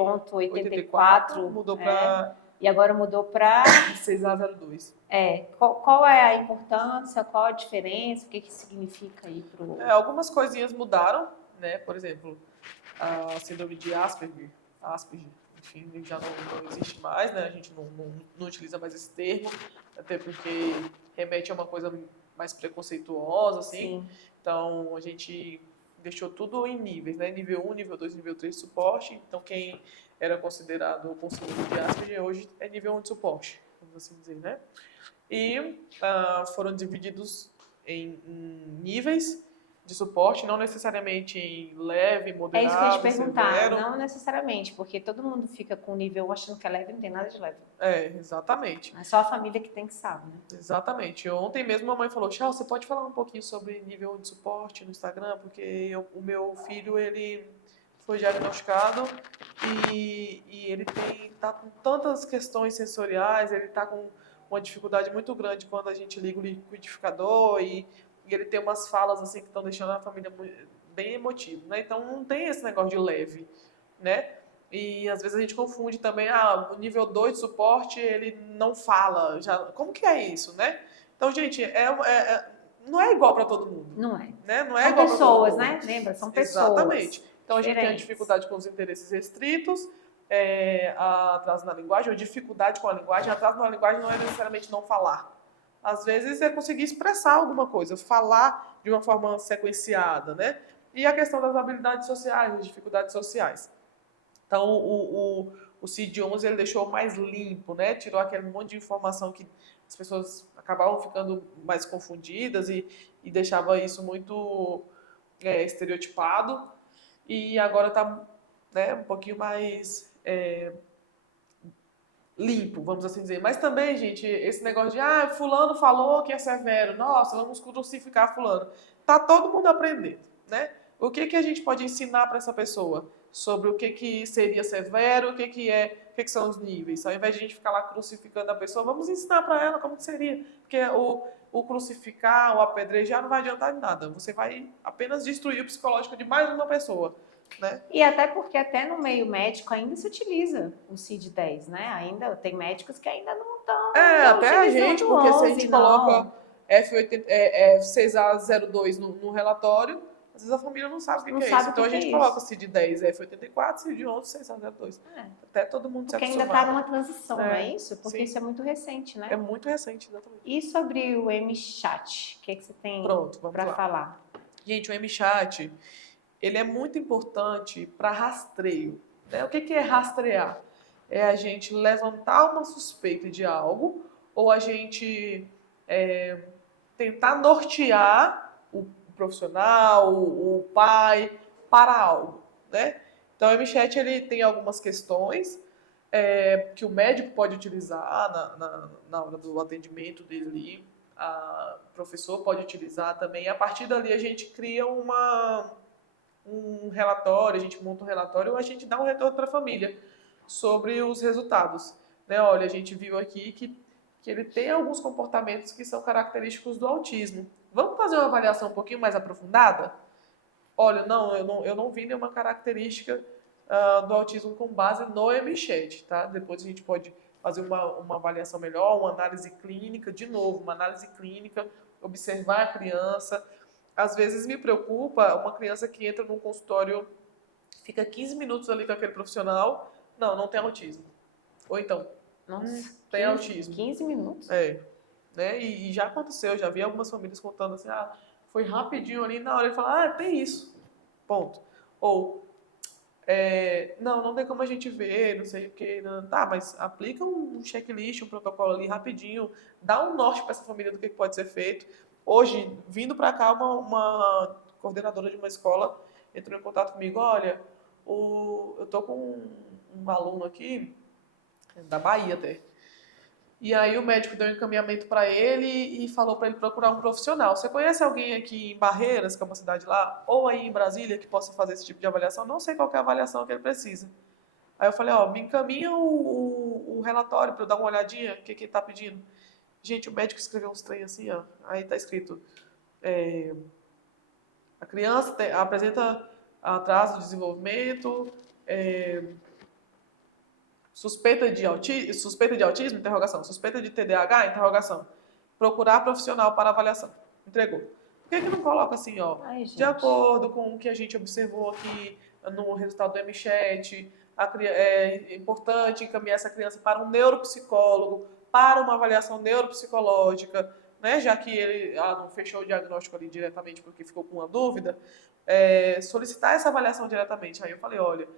O F.84. mudou para E agora mudou para 6A02. Qual é a importância, qual a diferença, o que significa aí pro... Algumas coisinhas mudaram, né? Por exemplo, a síndrome de Asperger, enfim, já não existe mais, né? A gente não utiliza mais esse termo, até porque remete a uma coisa mais preconceituosa, assim. Sim. Então, a gente deixou tudo em níveis, né? Nível 1, nível 2, nível 3 de suporte. Então, quem era considerado com síndrome de Asperger hoje é nível 1 de suporte, vamos assim dizer, né? E foram divididos em níveis de suporte, não necessariamente em leve, moderado, É isso que eu ia te perguntar, severo. não necessariamente, porque todo mundo fica com nível 1 achando que é leve, não tem nada de leve. Exatamente. É só a família que tem que saber, né? Exatamente. Ontem mesmo a mãe falou, Chau, você pode falar um pouquinho sobre nível de suporte no Instagram? Porque o meu filho, ele foi diagnosticado e ele tá com tantas questões sensoriais, ele tá com uma dificuldade muito grande quando a gente liga o liquidificador e ele tem umas falas assim que estão deixando a família bem emotiva, né? Então não tem esse negócio de leve, né? E às vezes a gente confunde também, o nível 2 de suporte, ele não fala. Como que é isso, né? Então, gente, não é igual para todo mundo. Não é. Né? Não é São igual para todo pessoas, mundo. né? Lembra? São pessoas. Exatamente. Então a gente tem a diferentes. dificuldade com os interesses restritos, atraso na linguagem, ou dificuldade com a linguagem. Atraso na linguagem não é necessariamente não falar. Às vezes é conseguir expressar alguma coisa, falar de uma forma sequenciada, né? E a questão das habilidades sociais, das dificuldades sociais. Então, o CID-11 ele deixou mais limpo, né? Tirou aquele monte de informação que as pessoas acabavam ficando mais confundidas e deixava isso muito estereotipado. E agora está, né, um pouquinho mais limpo, vamos assim dizer. Mas também, gente, esse negócio de fulano falou que é severo, nossa, vamos crucificar fulano. Tá todo mundo aprendendo, né? O que a gente pode ensinar para essa pessoa sobre o que seria severo, o que são os níveis? Ao invés de a gente ficar lá crucificando a pessoa, vamos ensinar para ela como que seria. Porque o crucificar, o apedrejar não vai adiantar de nada. Você vai apenas destruir o psicológico de mais uma pessoa. Né? E até porque até no meio médico ainda se utiliza o CID-10, né? Ainda tem médicos que ainda não estão até a gente, porque se a gente coloca F8, 6A02 no relatório, às vezes a família não sabe o que é isso. Então a gente coloca CID-10, F84, CID-11, 6A02. Até todo mundo se acostumar. Porque ainda está numa transição, não é isso? Porque sim. Isso é muito recente, né? É muito recente, exatamente. E sobre o MChat, o que você tem para falar? Gente, o MChat, ele é muito importante para rastreio. Né? O que é rastrear? É a gente levantar uma suspeita de algo ou a gente tentar nortear o profissional, o pai, para algo. Né? Então, o MChat ele tem algumas questões que o médico pode utilizar na hora do atendimento dele, o professor pode utilizar também. E a partir dali a gente cria um relatório, a gente monta um relatório ou a gente dá um retorno para a família sobre os resultados. Né? Olha, a gente viu aqui que ele tem alguns comportamentos que são característicos do autismo. Vamos fazer uma avaliação um pouquinho mais aprofundada? Olha, eu não vi nenhuma característica do autismo com base no MChat, tá? Depois a gente pode fazer uma avaliação melhor, uma análise clínica, de novo, uma análise clínica, observar a criança. Às vezes me preocupa uma criança que entra num consultório, fica 15 minutos ali com aquele profissional, não tem autismo. Ou então, tem autismo. 15 minutos? Né? E já aconteceu, já vi algumas famílias contando assim, foi rapidinho ali, na hora ele fala, tem isso, ponto. Ou, não tem como a gente ver, não sei o que, tá, mas aplica um checklist, um protocolo ali rapidinho, dá um norte para essa família do que pode ser feito. Hoje, vindo para cá, uma coordenadora de uma escola entrou em contato comigo, olha, eu tô com um aluno aqui, da Bahia até, e aí o médico deu um encaminhamento para ele e falou para ele procurar um profissional. Você conhece alguém aqui em Barreiras, que é uma cidade lá, ou aí em Brasília, que possa fazer esse tipo de avaliação? Não sei qual que é a avaliação que ele precisa. Aí eu falei, me encaminha o o relatório para eu dar uma olhadinha, o que ele está pedindo. Gente, o médico escreveu uns trem assim, ó. Aí está escrito, a criança apresenta atraso de desenvolvimento, suspeita de autismo, interrogação. Suspeita de TDAH, interrogação. Procurar profissional para avaliação. Entregou. Por que não coloca assim, ó? Ai, De acordo com o que a gente observou aqui no resultado do MChat, é importante encaminhar essa criança para um neuropsicólogo, para uma avaliação neuropsicológica, né? Já que ele não fechou o diagnóstico ali diretamente porque ficou com uma dúvida, solicitar essa avaliação diretamente. Aí eu falei, olha,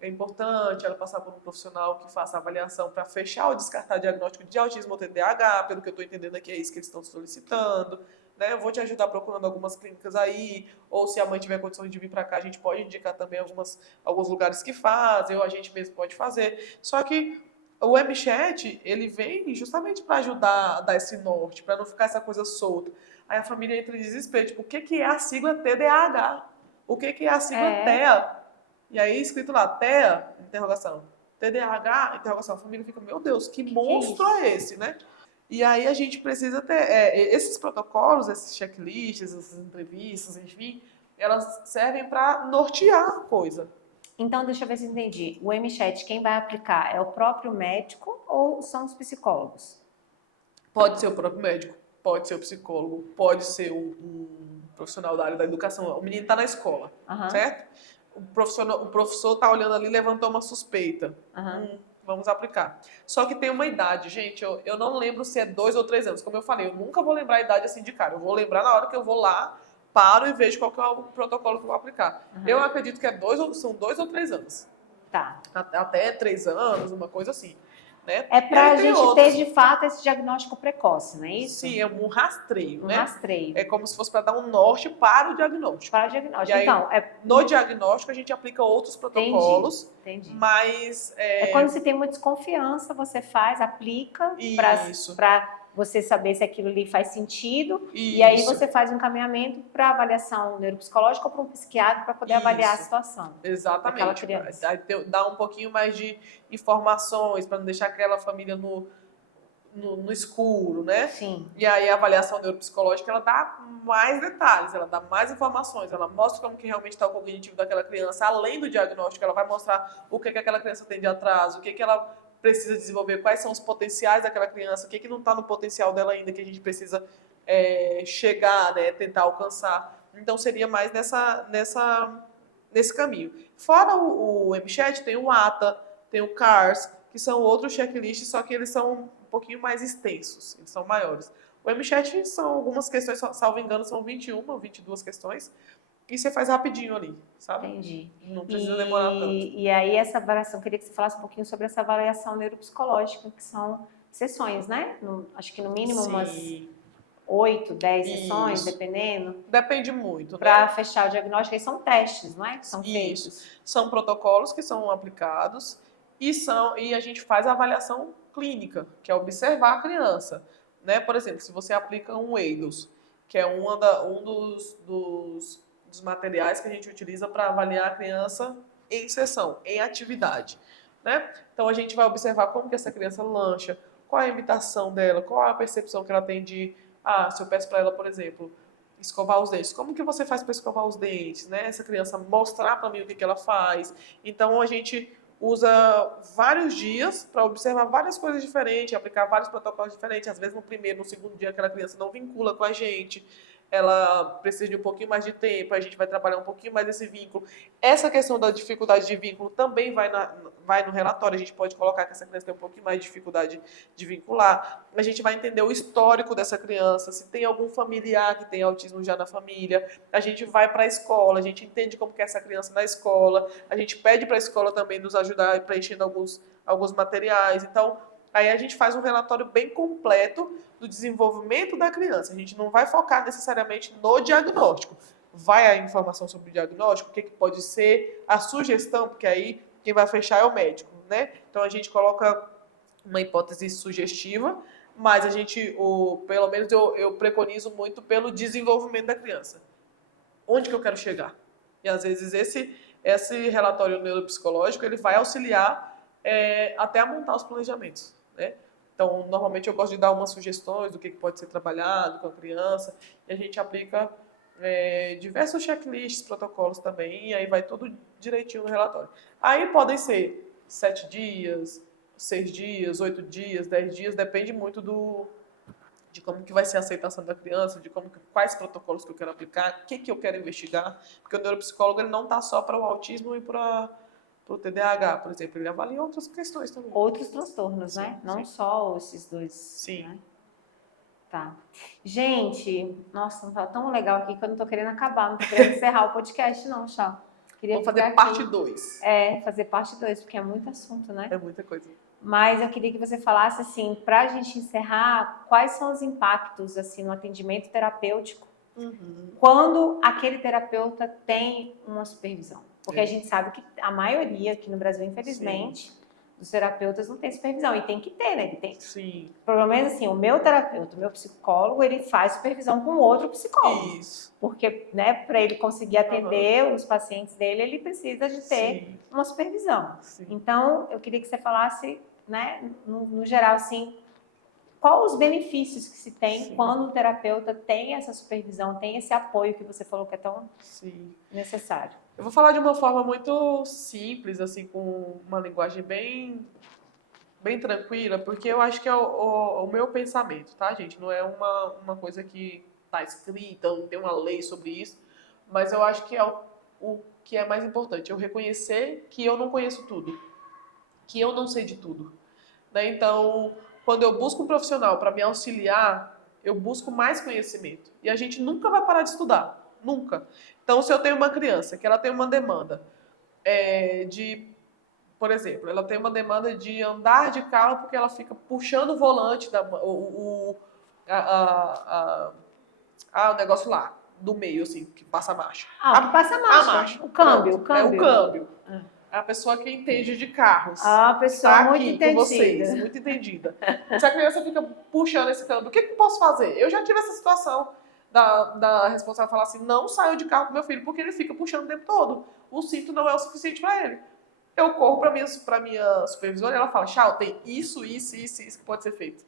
é importante ela passar por um profissional que faça a avaliação para fechar ou descartar o diagnóstico de autismo ou TDAH, pelo que eu estou entendendo aqui é isso que eles estão solicitando. Né? Eu vou te ajudar procurando algumas clínicas aí, ou se a mãe tiver condições de vir para cá, a gente pode indicar também alguns lugares que fazem, ou a gente mesmo pode fazer. Só que o MChat, ele vem justamente para ajudar a dar esse norte, para não ficar essa coisa solta. Aí a família entra em desespero, tipo, o que é a sigla TDAH? O que é a sigla TEA? E aí, escrito lá, TEA, interrogação, TDAH, interrogação. A família fica, meu Deus, que monstro é esse, né? E aí a gente precisa ter esses protocolos, esses checklists, essas entrevistas, enfim, elas servem para nortear a coisa. Então, deixa eu ver se eu entendi. O MChat, quem vai aplicar é o próprio médico ou são os psicólogos? Pode ser o próprio médico, pode ser o psicólogo, pode ser um profissional da área da educação. O menino está na escola, certo? O professor está olhando ali e levantou uma suspeita. Vamos aplicar. Só que tem uma idade, gente. Eu não lembro se é 2 ou 3 anos. Como eu falei, eu nunca vou lembrar a idade assim de cara. Eu vou lembrar na hora que eu vou lá, paro e vejo qual que é o protocolo que eu vou aplicar. Eu acredito que são 2 ou 3 anos. Tá. Até 3 anos, uma coisa assim. Né? É para a gente ter, de fato, esse diagnóstico precoce, não é isso? Sim, é um rastreio, né? Rastreio. É como se fosse para dar um norte para o diagnóstico. Para o diagnóstico. Aí, então, no diagnóstico, a gente aplica outros protocolos. Entendi. Mas... quando você tem muita desconfiança, você aplica para você saber se aquilo ali faz sentido. Isso. E aí você faz um encaminhamento para avaliação neuropsicológica ou para um psiquiatra para poder avaliar a situação. Exatamente. Dá um pouquinho mais de informações para não deixar aquela família no escuro, né? Sim. E aí a avaliação neuropsicológica, ela dá mais detalhes, ela dá mais informações, ela mostra como que realmente está o cognitivo daquela criança. Além do diagnóstico, ela vai mostrar o que aquela criança tem de atraso, o que ela precisa desenvolver, quais são os potenciais daquela criança, o que não está no potencial dela ainda, que a gente precisa chegar, né, tentar alcançar. Então, seria mais nesse caminho. Fora o MChat, tem o ATA, tem o CARS, que são outros checklists, só que eles são um pouquinho mais extensos, eles são maiores. O MChat são algumas questões, salvo engano, são 21 ou 22 questões, e você faz rapidinho ali, sabe? Entendi. Não precisa demorar tanto. E aí essa avaliação, queria que você falasse um pouquinho sobre essa avaliação neuropsicológica, que são sessões, né? Acho que no mínimo umas 8, 10 sessões, dependendo. Depende muito, para fechar o diagnóstico, aí são testes, não é? Que são feitos. São protocolos que são aplicados e a gente faz a avaliação clínica, que é observar a criança. Né? Por exemplo, se você aplica um EIDOS, que é um dos materiais que a gente utiliza para avaliar a criança em sessão, em atividade. Né? Então, a gente vai observar como que essa criança lancha, qual é a imitação dela, qual é a percepção que ela tem de... se eu peço para ela, por exemplo, escovar os dentes, como que você faz para escovar os dentes? Né? Essa criança mostrar para mim o que ela faz. Então, a gente usa vários dias para observar várias coisas diferentes, aplicar vários protocolos diferentes. Às vezes, no primeiro, no segundo dia, aquela criança não vincula com a gente. Ela precisa de um pouquinho mais de tempo, a gente vai trabalhar um pouquinho mais esse vínculo. Essa questão da dificuldade de vínculo também vai no relatório, a gente pode colocar que essa criança tem um pouquinho mais de dificuldade de vincular. A gente vai entender o histórico dessa criança, se tem algum familiar que tem autismo já na família. A gente vai para a escola, a gente entende como que é essa criança na escola, a gente pede para a escola também nos ajudar preenchendo alguns materiais. Então, aí a gente faz um relatório bem completo do desenvolvimento da criança. A gente não vai focar necessariamente no diagnóstico. Vai a informação sobre o diagnóstico, o que pode ser, a sugestão, porque aí quem vai fechar é o médico, né? Então a gente coloca uma hipótese sugestiva, mas a gente, pelo menos eu preconizo muito pelo desenvolvimento da criança. Onde que eu quero chegar? E às vezes esse relatório neuropsicológico ele vai auxiliar até a montar os planejamentos, né? Então, normalmente eu gosto de dar umas sugestões do que pode ser trabalhado com a criança, e a gente aplica diversos checklists, protocolos também, e aí vai tudo direitinho no relatório. Aí podem ser 7 dias, 6 dias, 8 dias, 10 dias, depende muito de como que vai ser a aceitação da criança, de quais protocolos que eu quero aplicar, o que eu quero investigar, porque o neuropsicólogo ele não está só para o autismo e para o TDAH, por exemplo, ele avalia outras questões também. Outros transtornos, Sim, né? Não sim. só esses dois. Sim. Né? Tá. Gente, nossa, não tá tão legal aqui que eu não tô querendo acabar, não tô querendo encerrar o podcast, não, Chá. Vamos fazer parte 2. Fazer parte 2, porque é muito assunto, né? É muita coisa. Mas eu queria que você falasse, assim, pra gente encerrar, quais são os impactos, assim, no atendimento terapêutico quando aquele terapeuta tem uma supervisão. Porque a gente sabe que a maioria aqui no Brasil, infelizmente, dos terapeutas não tem supervisão. E tem que ter, né? Ele tem. Sim. Pelo menos assim, o meu terapeuta, o meu psicólogo, ele faz supervisão com outro psicólogo. Isso. Porque, né, para ele conseguir atender os pacientes dele, ele precisa de ter uma supervisão. Sim. Então, eu queria que você falasse, né, no geral, assim, quais os benefícios que se tem quando o terapeuta tem essa supervisão, tem esse apoio que você falou que é tão necessário. Eu vou falar de uma forma muito simples, assim, com uma linguagem bem tranquila, porque eu acho que é o meu pensamento, tá, gente? Não é uma coisa que está escrita, não tem uma lei sobre isso, mas eu acho que é o que é mais importante, eu reconhecer que eu não conheço tudo, que eu não sei de tudo, né? Então, quando eu busco um profissional para me auxiliar, eu busco mais conhecimento. E a gente nunca vai parar de estudar. Nunca. Então, se eu tenho uma criança que ela tem uma demanda por exemplo, ela tem uma demanda de andar de carro porque ela fica puxando o volante, o negócio lá, do meio, assim, que passa a marcha. Que passa a marcha. O câmbio. O câmbio. É a pessoa que entende de carros. A pessoa está muito aqui entendida. com vocês, muito entendida. Se a criança fica puxando esse câmbio, o que eu posso fazer? Eu já tive essa situação da responsável falar assim, não saio de carro com meu filho porque ele fica puxando o tempo todo. O cinto não é o suficiente para ele. Eu corro para minha supervisora e ela fala, Chau, tem isso que pode ser feito.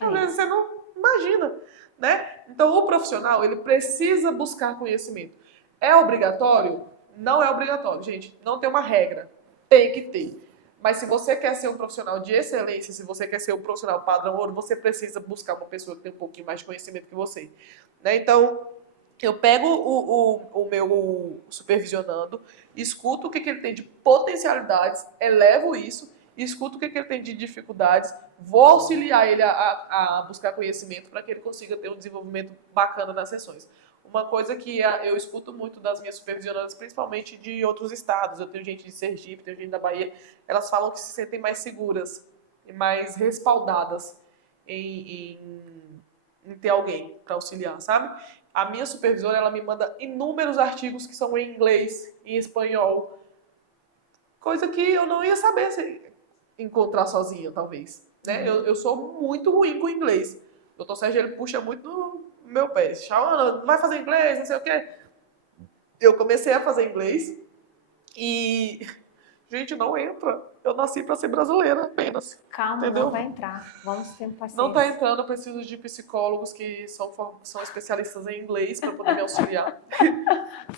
Às vezes você não imagina, né? Então o profissional, ele precisa buscar conhecimento. É obrigatório? Não é obrigatório, gente. Não tem uma regra. Tem que ter. Mas se você quer ser um profissional de excelência, se você quer ser um profissional padrão ouro, você precisa buscar uma pessoa que tem um pouquinho mais de conhecimento que você. Né? Então, eu pego o meu supervisionando, escuto o que ele tem de potencialidades, elevo isso, escuto o que ele tem de dificuldades, vou auxiliar ele a buscar conhecimento para que ele consiga ter um desenvolvimento bacana nas sessões. Uma coisa que eu escuto muito das minhas supervisionadas, principalmente de outros estados, eu tenho gente de Sergipe, tenho gente da Bahia, elas falam que se sentem mais seguras e mais respaldadas em ter alguém para auxiliar, sabe? A minha supervisora, ela me manda inúmeros artigos que são em inglês, em espanhol, coisa que eu não ia saber encontrar sozinha, talvez. Né? Eu sou muito ruim com inglês. O Dr. Sérgio, ele puxa muito no meu pé. Chauana, não vai fazer inglês, não sei o quê. Eu comecei a fazer inglês e, gente, não entra. Eu nasci para ser brasileira apenas. Calma, entendeu? Não vai entrar. Vamos ter paciência. Não está entrando, eu preciso de psicólogos que são especialistas em inglês para poder me auxiliar.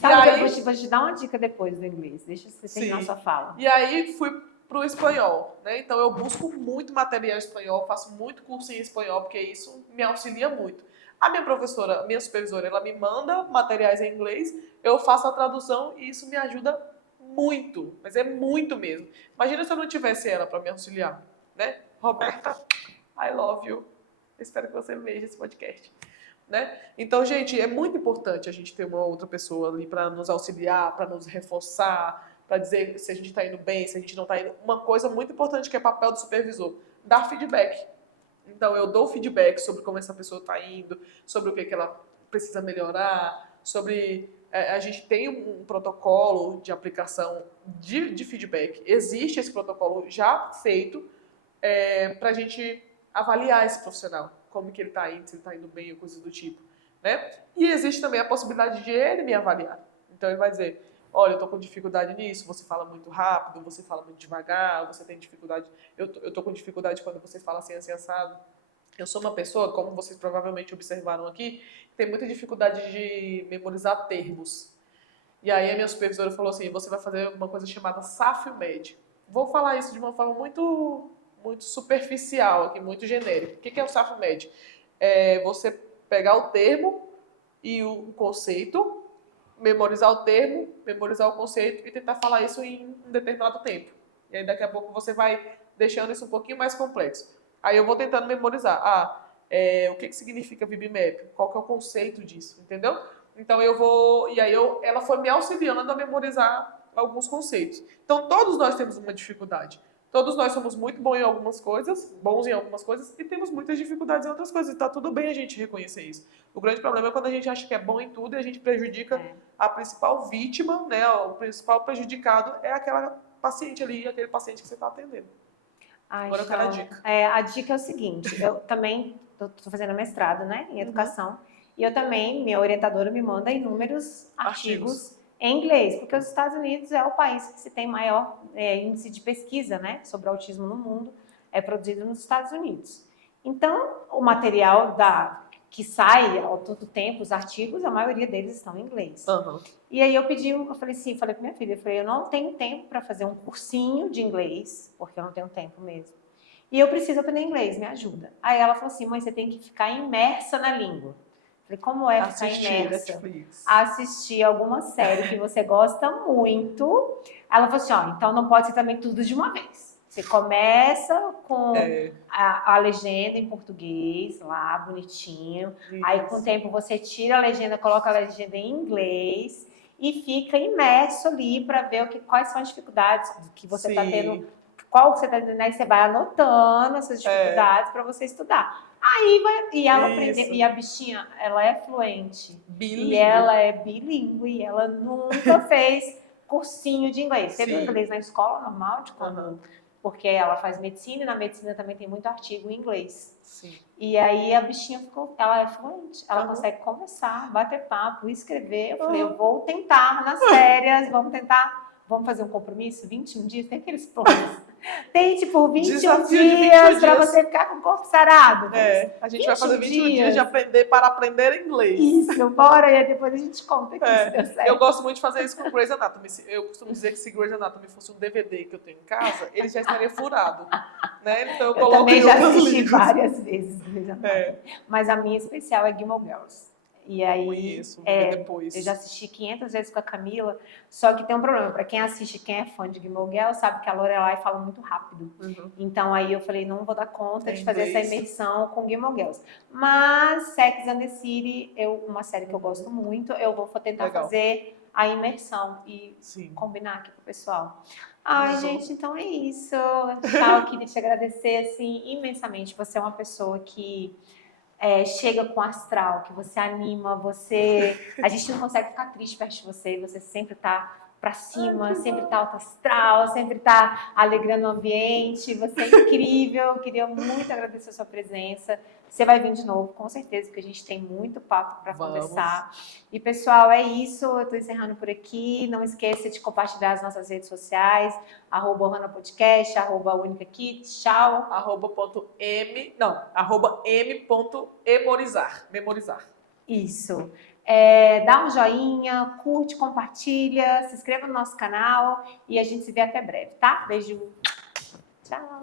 Sabe, eu vou te dar uma dica depois do inglês. Deixa você terminar sua fala. E aí fui pro espanhol, né? Então eu busco muito material em espanhol, faço muito curso em espanhol, porque isso me auxilia muito. A minha professora, minha supervisora, ela me manda materiais em inglês, eu faço a tradução e isso me ajuda muito, mas é muito mesmo. Imagina se eu não tivesse ela para me auxiliar, né? Roberta, I love you. Espero que você veja esse podcast. Né? Então, gente, é muito importante a gente ter uma outra pessoa ali para nos auxiliar, para nos reforçar, para dizer se a gente está indo bem, se a gente não está indo. Uma coisa muito importante que é papel do supervisor, dar feedback. Então, eu dou feedback sobre como essa pessoa está indo, sobre o que ela precisa melhorar, sobre... a gente tem um protocolo de aplicação de feedback. Existe esse protocolo já feito para a gente avaliar esse profissional, como que ele está indo, se ele está indo bem ou coisas do tipo. Né? E existe também a possibilidade de ele me avaliar. Então, ele vai dizer... olha, eu tô com dificuldade nisso, você fala muito rápido, você fala muito devagar, você tem dificuldade, eu tô com dificuldade quando você fala assim, assim, assado. Eu sou uma pessoa, como vocês provavelmente observaram aqui, que tem muita dificuldade de memorizar termos. E aí a minha supervisora falou assim, você vai fazer uma coisa chamada SAFMED. Vou falar isso de uma forma muito superficial aqui, muito genérica. O que é o SAFMED? É você pegar o termo e o conceito, memorizar o termo, memorizar o conceito e tentar falar isso em um determinado tempo. E aí daqui a pouco você vai deixando isso um pouquinho mais complexo. Aí eu vou tentando memorizar. O que significa VibMap? Qual que é o conceito disso? Entendeu? Então eu vou... E aí ela foi me auxiliando a memorizar alguns conceitos. Então todos nós temos uma dificuldade. Todos nós somos muito bons em algumas coisas, e temos muitas dificuldades em outras coisas. E tá tudo bem a gente reconhecer isso. O grande problema é quando a gente acha que é bom em tudo e a gente prejudica a principal vítima, né? O principal prejudicado é aquela paciente ali, aquele paciente que você está atendendo. Agora eu quero a dica. A dica é o seguinte, eu também estou fazendo mestrado, né, em educação, e eu também, minha orientadora me manda inúmeros artigos em inglês, porque os Estados Unidos é o país que se tem maior índice de pesquisa, né, sobre autismo no mundo, é produzido nos Estados Unidos. Então, o material que sai ao todo tempo, os artigos, a maioria deles estão em inglês. E aí eu falei para minha filha, eu não tenho tempo para fazer um cursinho de inglês, porque eu não tenho tempo mesmo. E eu preciso aprender inglês, me ajuda. Aí ela falou assim, mãe, você tem que ficar imersa na língua. Eu falei, como é ficar imersa? Netflix. Assistir alguma série que você gosta muito. Ela falou assim, então não pode ser também tudo de uma vez. Você começa com a legenda em português, lá, bonitinho. Isso. Aí, com o tempo, você tira a legenda, coloca a legenda em inglês e fica imerso ali para ver quais são as dificuldades que você está tendo, qual que você está tendo, aí você vai anotando essas dificuldades para você estudar. E ela aprendeu, e a bichinha, ela é fluente. Bilíngue. E ela é bilíngue, e ela nunca fez cursinho de inglês. Teve inglês na escola normal, de quando... Porque ela faz medicina, e na medicina também tem muito artigo em inglês. Sim. E aí a bichinha ela é fluente, ela consegue conversar, bater papo, escrever. Eu falei, eu vou tentar nas férias, vamos fazer um compromisso, 21 dias, tem aqueles planos. Tem tipo 21 dias para você ficar com o corpo sarado. A gente vai fazer 21 dias para aprender inglês. Isso, bora, e depois a gente conta aqui se deu certo. Eu gosto muito de fazer isso com Grey's Anatomy. Eu costumo dizer que se Grey's Anatomy fosse um DVD que eu tenho em casa, ele já estaria furado. Né? Então eu também já assisti várias vezes Grey's Anatomy. Mas a minha especial é Gilmore Girls. E aí, depois. Eu já assisti 500 vezes com a Camila, só que tem um problema, para quem assiste, quem é fã de Gilmore Girls, sabe que a Lorelai fala muito rápido. Então aí eu falei, não vou dar conta de fazer essa imersão com Gilmore Girls. Mas Sex and the City, uma série que eu gosto muito, eu vou tentar fazer a imersão e combinar aqui com o pessoal. Gente, então é isso. Tchau, eu queria te agradecer assim, imensamente. Você é uma pessoa que... chega com astral, que você anima, a gente não consegue ficar triste perto de você, você sempre tá pra cima, sempre tá alto astral, sempre tá alegrando o ambiente, você é incrível, eu queria muito agradecer a sua presença, você vai vir de novo, com certeza, porque a gente tem muito papo para conversar. E pessoal, é isso, eu tô encerrando por aqui, não esqueça de compartilhar as nossas redes sociais, @OhanaPodcast, @UnicaKit, tchau. @m.emorizar. Isso. Dá um joinha, curte, compartilha, se inscreva no nosso canal e a gente se vê até breve, tá? Beijo. Tchau.